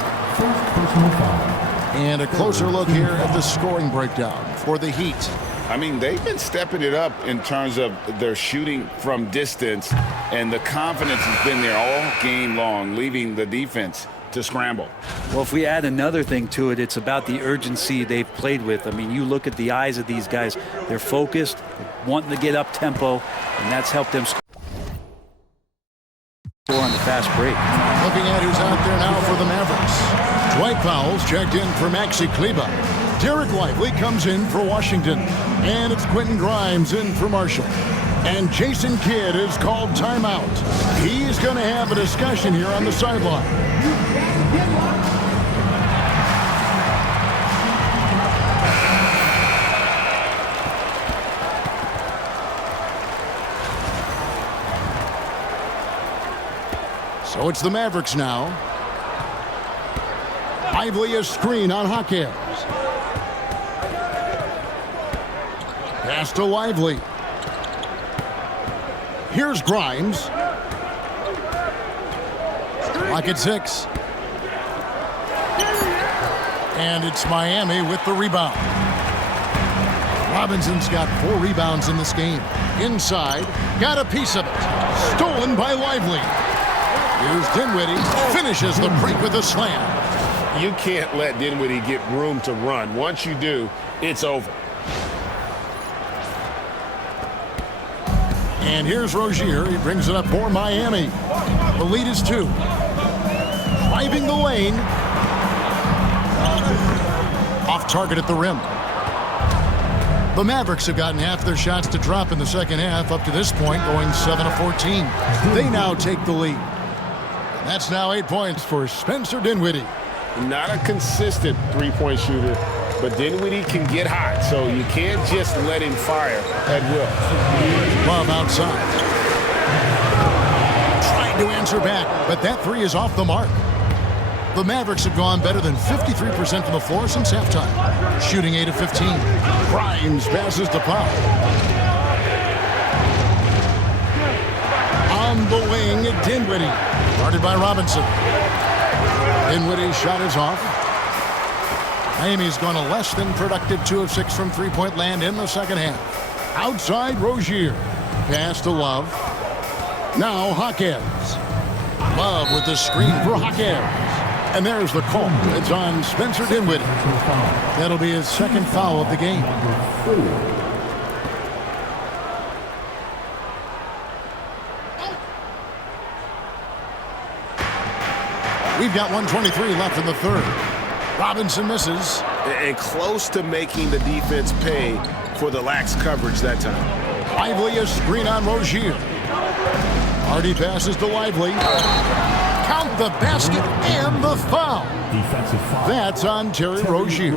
And a closer look here at the scoring breakdown for the Heat. I mean, they've been stepping it up in terms of their shooting from distance, and the confidence has been there all game long, leaving the defense to scramble. Well, if we add another thing to it, it's about the urgency they've played with. I mean, you look at the eyes of these guys. They're focused, wanting to get up tempo, and that's helped them score on the fast break. Looking at who's out there now for the Mavericks. Dwight Powell's checked in for Maxi Kleba. Derek Lively comes in for Washington. And it's Quentin Grimes in for Marshall. And Jason Kidd is called timeout. He's going to have a discussion here on the sideline. So it's the Mavericks now. Lively a screen on Hawkins. Pass to Lively. Here's Grimes. Clock at 6. And it's Miami with the rebound. Robinson's got 4 rebounds in this game. Inside, got a piece of it. Stolen by Lively. Here's Dinwiddie. Finishes the break with a slam. You can't let Dinwiddie get room to run. Once you do, it's over. And here's Rozier. He brings it up for Miami. The lead is 2. Driving the lane. Off target at the rim. The Mavericks have gotten half their shots to drop in the second half up to this point, going 7 of 14. They now take the lead. That's now 8 points for Spencer Dinwiddie. Not a consistent three-point shooter, but Dinwiddie can get hot, so you can't just let him fire at will. Love outside. Trying to answer back, but that 3 is off the mark. The Mavericks have gone better than 53% from the floor since halftime, shooting 8 of 15. Grimes passes to Powell. On the wing, Dinwiddie. Guarded by Robinson. Dinwiddie's shot is off. Miami's gone a less than productive 2 of 6 from three-point land in the second half. Outside, Rozier. Pass to Love. Now Hawkins. Love with the screen for Hawkins. And there's the call. It's on Spencer Dinwiddie. That'll be his second foul of the game. We've got 1:23 left in the third. Robinson misses. And close to making the defense pay for the lax coverage that time. Lively a screen on Rozier. Hardy passes to Lively. Count the basket and the foul. Defensive foul. That's on Terry Rozier.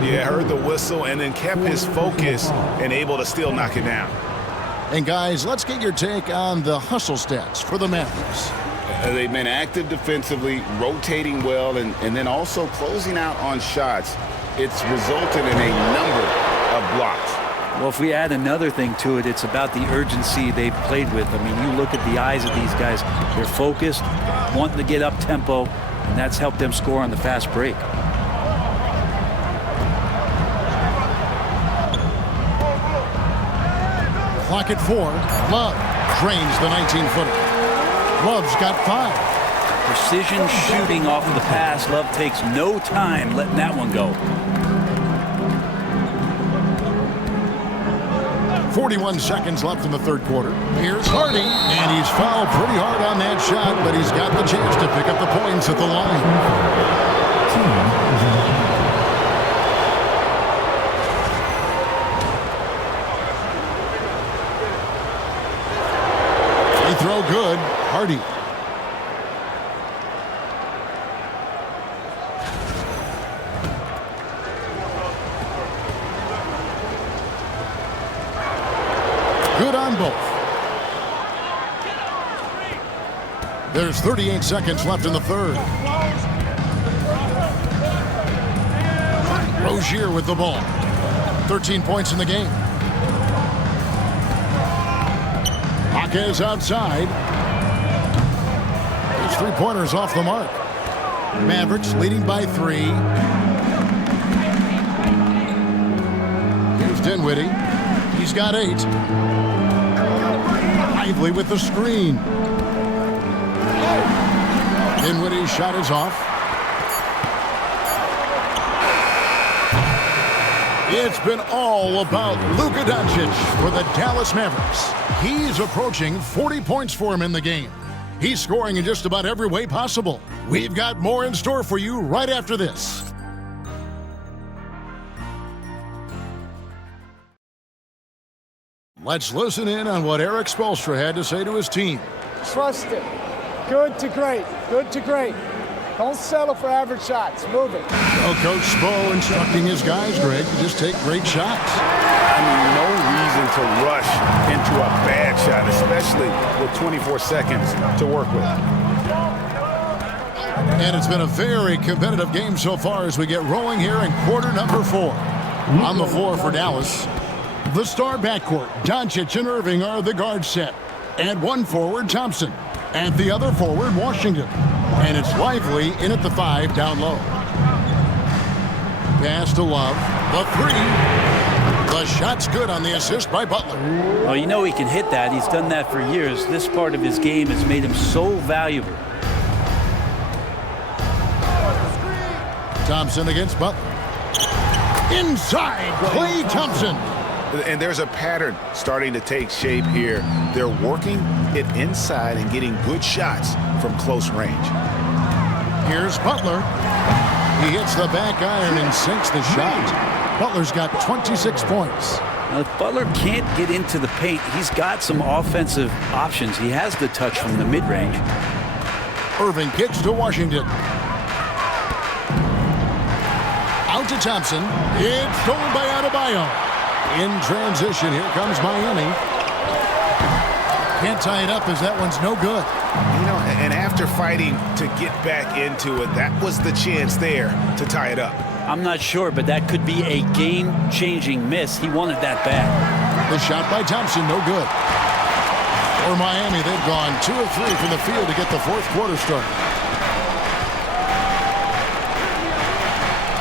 Yeah, heard the whistle and then kept his focus and able to still knock it down. And guys, let's get your take on the hustle stats for the Mavericks. They've been active defensively, rotating well, and then also closing out on shots. It's resulted in a number of blocks. Well, if we add another thing to it, it's about the urgency they've played with. I mean, you look at the eyes of these guys. They're focused, wanting to get up tempo, and that's helped them score on the fast break. Clock at 4. Love drains the 19-footer. Love's got 5. Precision shooting off of the pass. Love takes no time letting that one go. 41 seconds left in the third quarter. Here's Hardy, and he's fouled pretty hard on that shot, but he's got the chance to pick up the points at the line. Hardy. Good on both. There's 38 seconds left in the third. Rozier with the ball. 13 points in the game. Jaquez outside. His three-pointers off the mark. Mavericks leading by 3. Here's Dinwiddie. He's got 8. Lively with the screen. Dinwiddie's shot is off. It's been all about Luka Doncic for the Dallas Mavericks. He's approaching 40 points for him in the game. He's scoring in just about every way possible. We've got more in store for you right after this. Let's listen in on what Eric Spoelstra had to say to his team. Trust it. Good to great. Good to great. Don't settle for average shots. Move it. Well, Coach Spo instructing his guys, Greg, to just take great shots. I mean, no reason to rush into a bad shot, especially with 24 seconds to work with. And it's been a very competitive game so far as we get rolling here in quarter number 4. On the floor for Dallas, the star backcourt, Doncic and Irving, are the guard set. And one forward, Thompson. And the other forward, Washington. And it's Lively in at the 5 down low. Pass to Love. The 3. The shot's good on the assist by Butler. Well, you know he can hit that. He's done that for years. This part of his game has made him so valuable. Thompson against Butler. Inside, Klay Thompson. And there's a pattern starting to take shape here. They're working it inside and getting good shots from close range. Here's Butler. He hits the back iron and sinks the shot. Butler's got 26 points. Now, if Butler can't get into the paint, he's got some offensive options. He has the touch from the mid-range. Irving kicks to Washington. Out to Thompson. It's stolen by Adebayo. In transition, here comes Miami. Can't tie it up as that one's no good. You know, and after fighting to get back into it, that was the chance there to tie it up. I'm not sure, but that could be a game-changing miss. He wanted that back. The shot by Thompson, no good. For Miami, they've gone 2 of 3 from the field to get the fourth quarter started.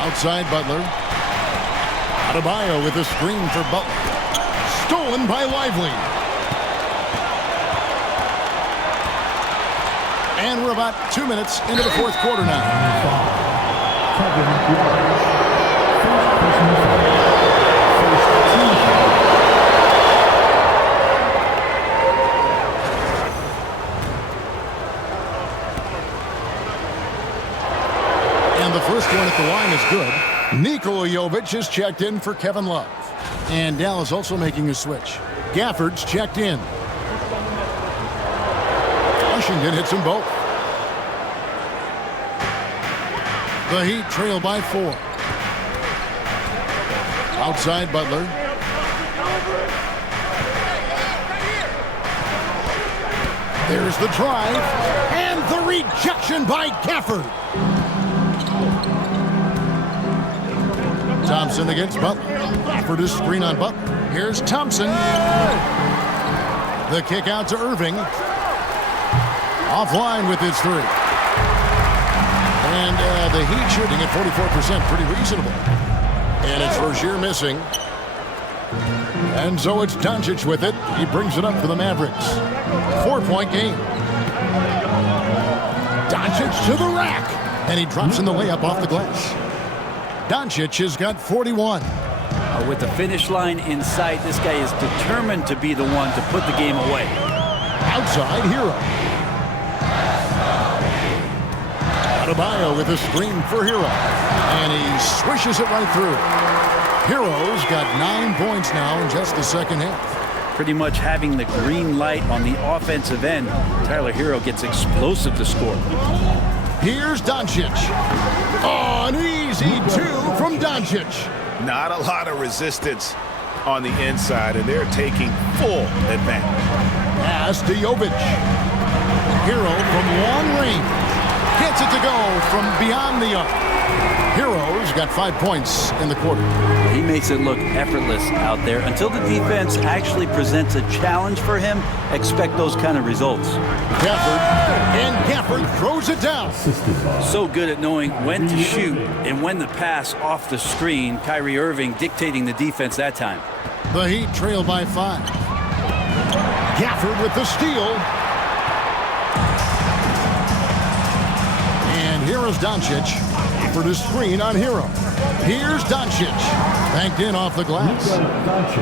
Outside Butler. Adebayo with a screen for Butler. Stolen by Lively. And we're about 2 minutes into the fourth quarter now. And the first one at the line is good. Nikola Jovic is checked in for Kevin Love. And Dallas also making a switch. Gafford's checked in. Washington hits them both. The Heat trail by 4. Outside Butler. There's the drive. And the rejection by Gafford. Thompson against Butler. For this screen on Butler. Here's Thompson. The kick out to Irving. Offline with his 3. And the Heat shooting at 44%. Pretty reasonable. And it's Rozier missing. And so it's Doncic with it. He brings it up for the Mavericks. 4-point game. Doncic to the rack. And he drops in the layup off the glass. Doncic has got 41. With the finish line in sight, this guy is determined to be the one to put the game away. Outside Hero. Adebayo with a screen for Hero. And he swishes it right through. Hero's got 9 points now in just the second half. pretty much having the green light on the offensive end. Tyler Hero gets explosive to score. Here's Doncic. Oh, an easy two from Doncic. Not a lot of resistance on the inside, and they're taking full advantage. Pass to Jovic. Hero from long range. Gets it to go from beyond the arc. Hero's got 5 points in the quarter. He makes it look effortless out there. Until the defense actually presents a challenge for him, expect those kind of results. Gafford throws it down. So good at knowing when to shoot and when to pass off the screen. Kyrie Irving dictating the defense that time. The Heat trail by 5. Gafford with the steal. And here is Doncic. For the screen on Hero. Here's Doncic. Banked in off the glass.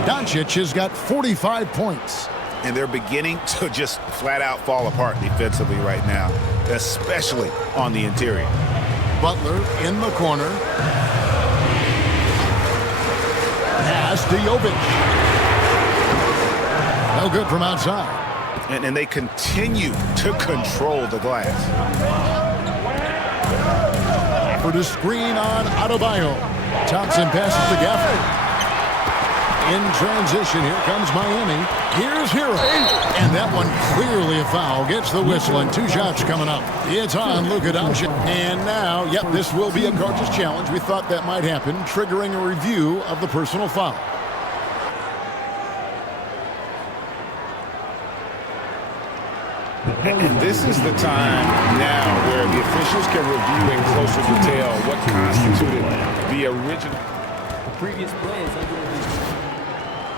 Doncic has got 45 points. And they're beginning to just flat out fall apart defensively right now, especially on the interior. Butler in the corner. Pass to Jovic. No good from outside. And they continue to control the glass. For the screen on Adebayo. Thompson passes to Gafford. In transition, here comes Miami. Here's Hero. And that one clearly a foul. Gets the whistle, and 2 shots coming up. It's on Luka Doncic. And now, yep, this will be a coach's challenge. We thought that might happen, triggering a review of the personal foul. And this is the time now where the officials can review in closer detail what constituted the original. The previous play is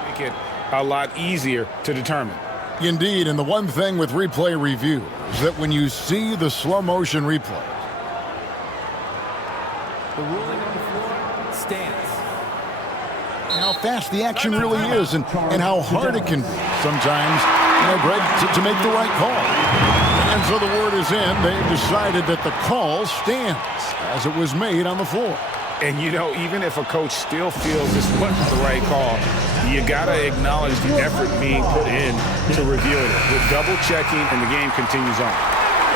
make it a lot easier to determine. Indeed, and the one thing with replay review is that when you see the slow motion replay, the ruling on the floor stands. How fast the action really is and how hard it can be sometimes, Greg, to make the right call. And so the word is in. They've decided that the call stands as it was made on the floor. And, even if a coach still feels this wasn't the right call, you got to acknowledge the effort being put in to reviewing it. With double-checking, and the game continues on.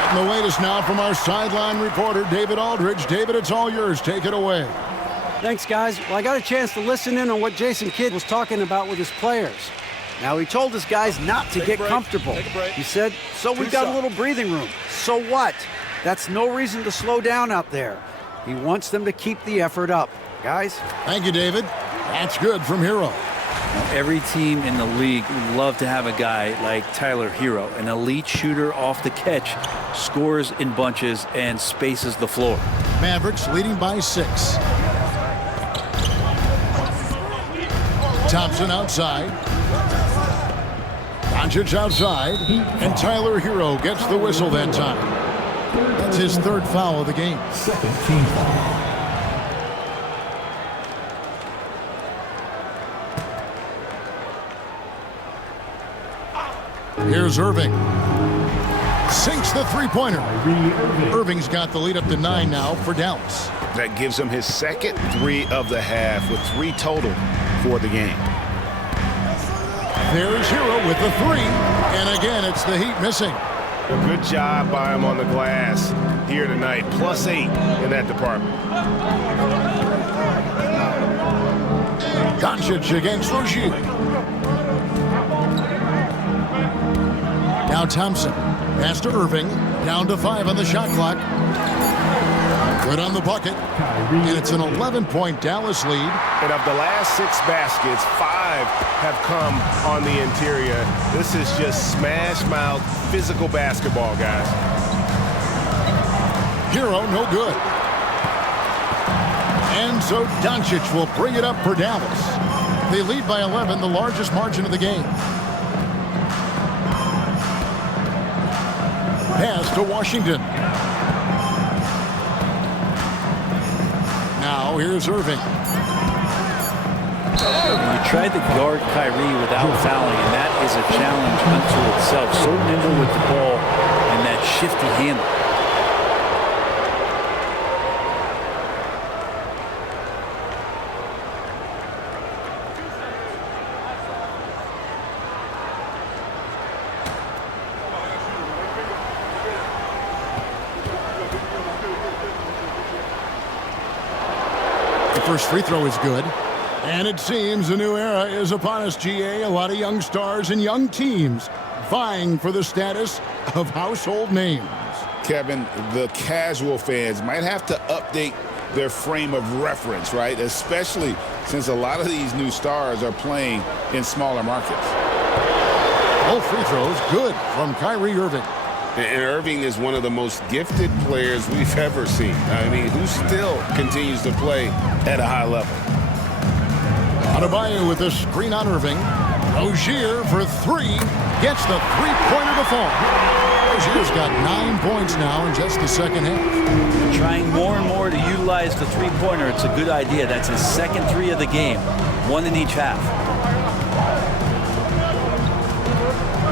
And the latest now from our sideline reporter, David Aldridge. David, it's all yours. Take it away. Thanks, guys. Well, I got a chance to listen in on what Jason Kidd was talking about with his players. Now, he told his guys not to get comfortable. He said, so we've got a little breathing room. So what? That's no reason to slow down out there. He wants them to keep the effort up. Guys? Thank you, David. That's good from Hero. Every team in the league would love to have a guy like Tyler Hero, an elite shooter off the catch, scores in bunches, and spaces the floor. Mavericks leading by 6. Thompson outside. Doncic outside. And Tyler Hero gets the whistle that time. That's his 3rd foul of the game. Second team foul. Here's Irving. Sinks the three-pointer. Irving's got the lead up to 9 now for Dallas. That gives him his second 3 of the half with 3 total for the game. There's Hero with the 3. And again, it's the Heat missing. A good job by him on the glass here tonight. +8 in that department. Doncic against Rozier. Now Thompson. Pass to Irving. Down to 5 on the shot clock. Good on the bucket. And it's an 11-point Dallas lead. And of the last 6 baskets, 5 have come on the interior. This is just smash-mouth physical basketball, guys. Hero, no good. And so Doncic will bring it up for Dallas. They lead by 11, the largest margin of the game. Pass to Washington. Now here's Irving. You tried to guard Kyrie without fouling, and that is a challenge unto itself. So nimble with the ball and that shifty handle. First free throw is good. And it seems a new era is upon us, GA. A lot of young stars and young teams vying for the status of household names. Kevin, the casual fans might have to update their frame of reference, right? Especially since a lot of these new stars are playing in smaller markets. Both free throws good from Kyrie Irving. And Irving is one of the most gifted players we've ever seen. I mean, who still continues to play at a high level. Adebayo with a screen on Irving. Rozier for three. Gets the three-pointer to fall. Rozier's got 9 points now in just the second half. Trying more and more to utilize the three-pointer. It's a good idea. That's his second three of the game. One in each half.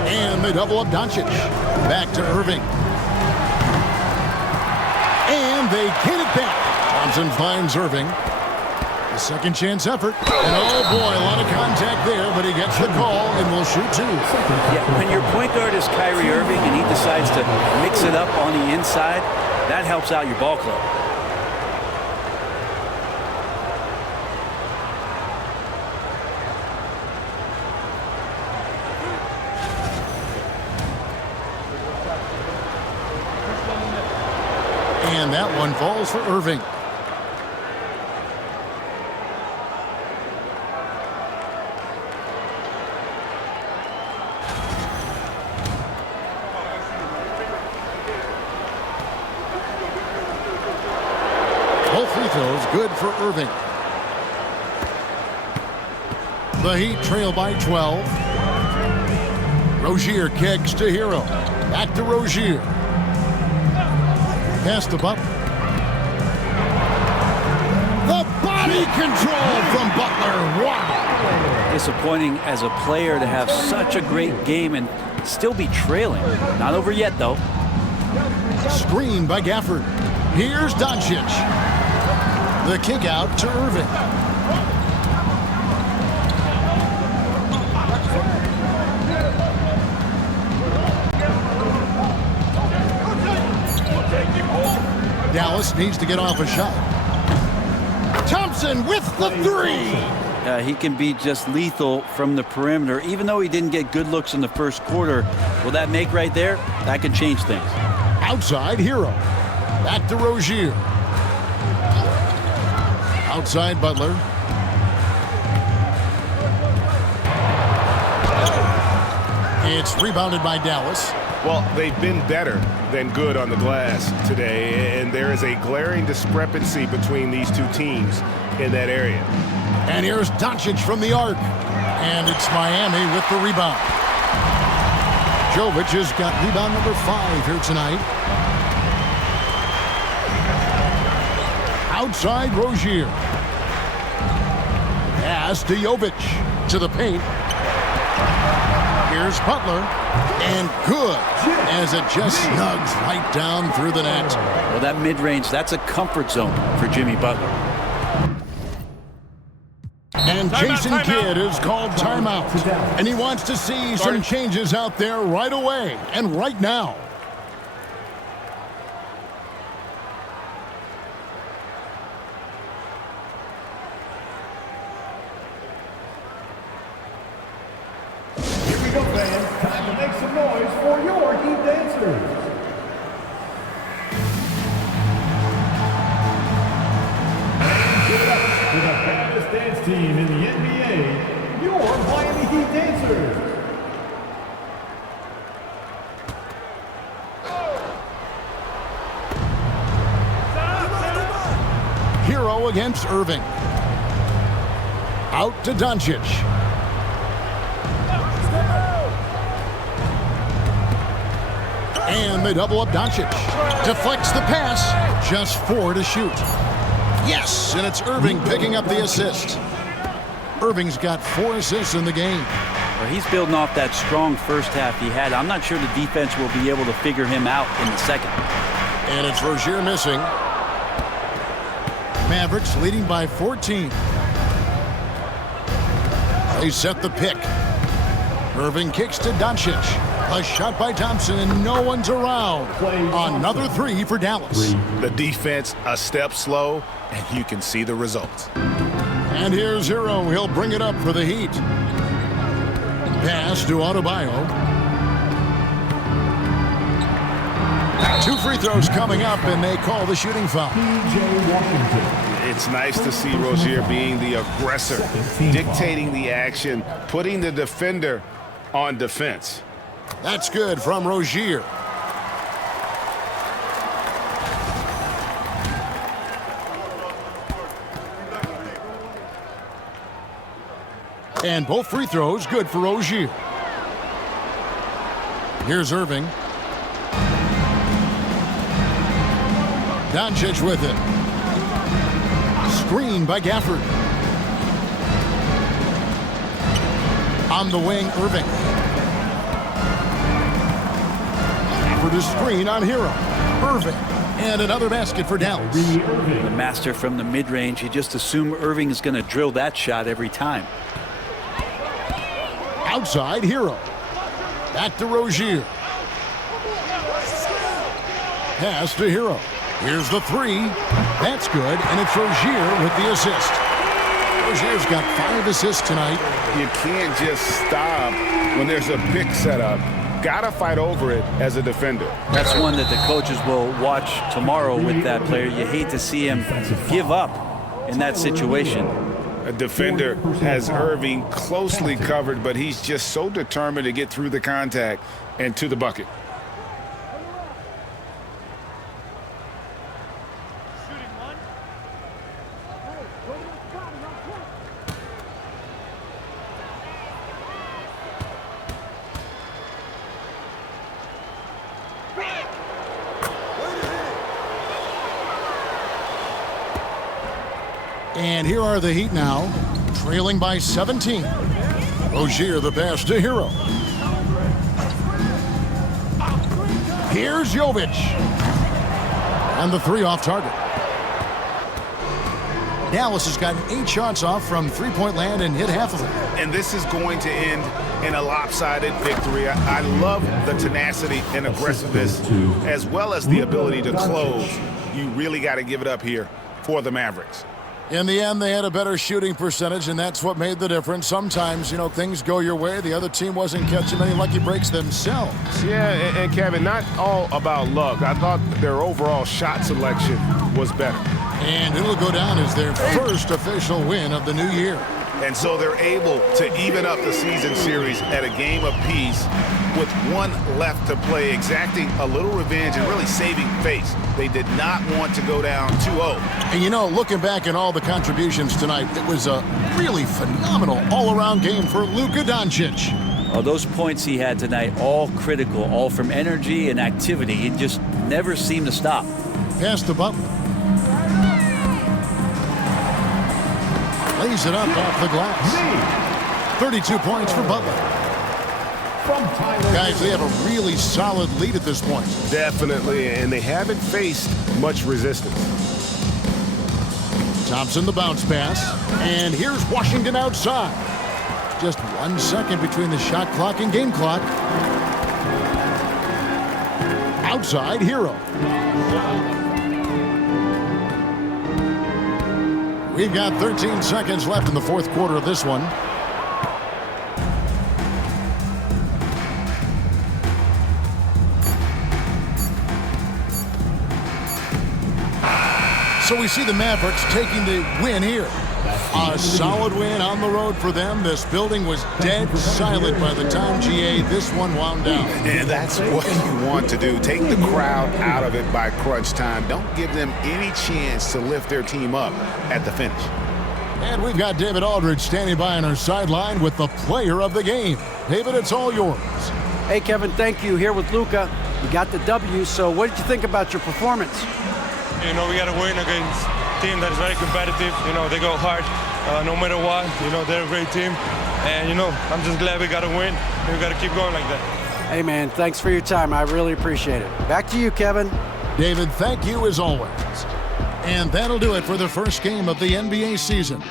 And they double up Doncic. Back to Irving. And they get it back. Thompson finds Irving. A second chance effort. And oh boy, a lot of contact there, but he gets the call and will shoot two. Yeah, when your point guard is Kyrie Irving and he decides to mix it up on the inside, that helps out your ball club. And that one falls for Irving. Both free throws good for Irving. The Heat trail by 12. Rozier kicks to Hero. Back to Rozier. Pass to Butler. The body control from Butler. Wow. Disappointing as a player to have such a great game and still be trailing. Not over yet, though. Screen by Gafford. Here's Doncic. The kick out to Irving. Dallas needs to get off a shot. Thompson with the three. He can be just lethal from the perimeter. Even though he didn't get good looks in the first quarter, will that make right there? That could change things. Outside Hero. Back to Rozier. Outside Butler. It's rebounded by Dallas. Well, they've been better than good on the glass today, and there is a glaring discrepancy between these two teams in that area. And here's Doncic from the arc. And it's Miami with the rebound. Jovic has got rebound number 5 here tonight. Outside Rozier. Pass to Jovic. To the paint. Here's Butler. And good, as it just snugs right down through the net. Well, that mid-range, that's a comfort zone for Jimmy Butler. And Jason Kidd is called timeout. And he wants to see some changes out there right away and right now. Here we go, fans. Time to make some noise for your Heat dancers. And give it up for the baddest dance team in the NBA, your Miami Heat dancers. Hero against Irving. Out to Doncic. And they double up Doncic. Deflects the pass. Just 4 to shoot. Yes, and it's Irving picking up the assist. Irving's got 4 assists in the game. Well, he's building off that strong first half he had. I'm not sure the defense will be able to figure him out in the second. And it's Rozier missing. Mavericks leading by 14. They set the pick. Irving kicks to Doncic. A shot by Thompson, and no one's around. Another 3 for Dallas. The defense a step slow, and you can see the results. And here's Hero. He'll bring it up for the Heat. Pass to Adebayo. 2 free throws coming up, and they call the shooting foul. It's nice to see Rozier being the aggressor, dictating the action, putting the defender on defense. That's good from Rozier. And both free throws good for Rozier. Here's Irving. Doncic with it. Screen by Gafford. On the wing, Irving. For the screen on Hero. Irving. And another basket for Dallas. The master from the mid-range. You just assume Irving is going to drill that shot every time. Outside, Hero. Back to Rozier. Pass to Hero. Here's the 3. That's good, and it's Rozier with the assist. Rozier's got 5 assists tonight. You can't just stop when there's a pick set up. Gotta fight over it as a defender. That's one that the coaches will watch tomorrow with that player. You hate to see him give up in that situation. A defender has Irving closely covered, but he's just so determined to get through the contact and to the bucket. And here are the Heat now, trailing by 17. Rozier the pass to Hero. Here's Jovic. And the 3 off target. Dallas has gotten 8 shots off from three-point land and hit half of them. And this is going to end in a lopsided victory. I love the tenacity and aggressiveness as well as the ability to close. You really got to give it up here for the Mavericks. In the end, they had a better shooting percentage, and that's what made the difference. Sometimes, you know, things go your way. The other team wasn't catching many lucky breaks themselves. Yeah, and Kevin, not all about luck. I thought their overall shot selection was better. And it'll go down as their first official win of the new year. And so they're able to even up the season series at a game apiece with 1 left to play, exacting a little revenge and really saving face. They did not want to go down 2-0. And you know, looking back at all the contributions tonight, it was a really phenomenal all-around game for Luka Doncic. Oh, those points he had tonight, all critical, all from energy and activity. He just never seemed to stop. Pass to Butler. Lays it up off the glass. 32 points for Butler. Guys, they have a really solid lead at this point. Definitely, and they haven't faced much resistance. Thompson the bounce pass. And here's Washington outside. Just 1 second between the shot clock and game clock. Outside, Hero. We've got 13 seconds left in the 4th quarter of this one. So we see the Mavericks taking the win here. A solid win on the road for them. This building was dead silent by the time, GA, this one wound down. And that's what you want to do. Take the crowd out of it by crunch time. Don't give them any chance to lift their team up at the finish. And we've got David Aldridge standing by on our sideline with the player of the game. David, it's all yours. Hey, Kevin, thank you. Here with Luka. You got the W, so what did you think about your performance? You know, we got to win against a team that is very competitive. You know, they go hard no matter what. You know, they're a great team. And, you know, I'm just glad we got to win. And we got to keep going like that. Hey, man, thanks for your time. I really appreciate it. Back to you, Kevin. David, thank you as always. And that'll do it for the first game of the NBA season.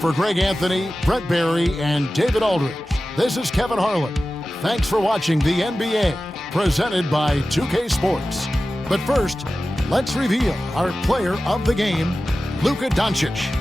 For Greg Anthony, Brett Barry, and David Aldridge, this is Kevin Harlan. Thanks for watching the NBA, presented by 2K Sports. But first, let's reveal our player of the game, Luka Doncic.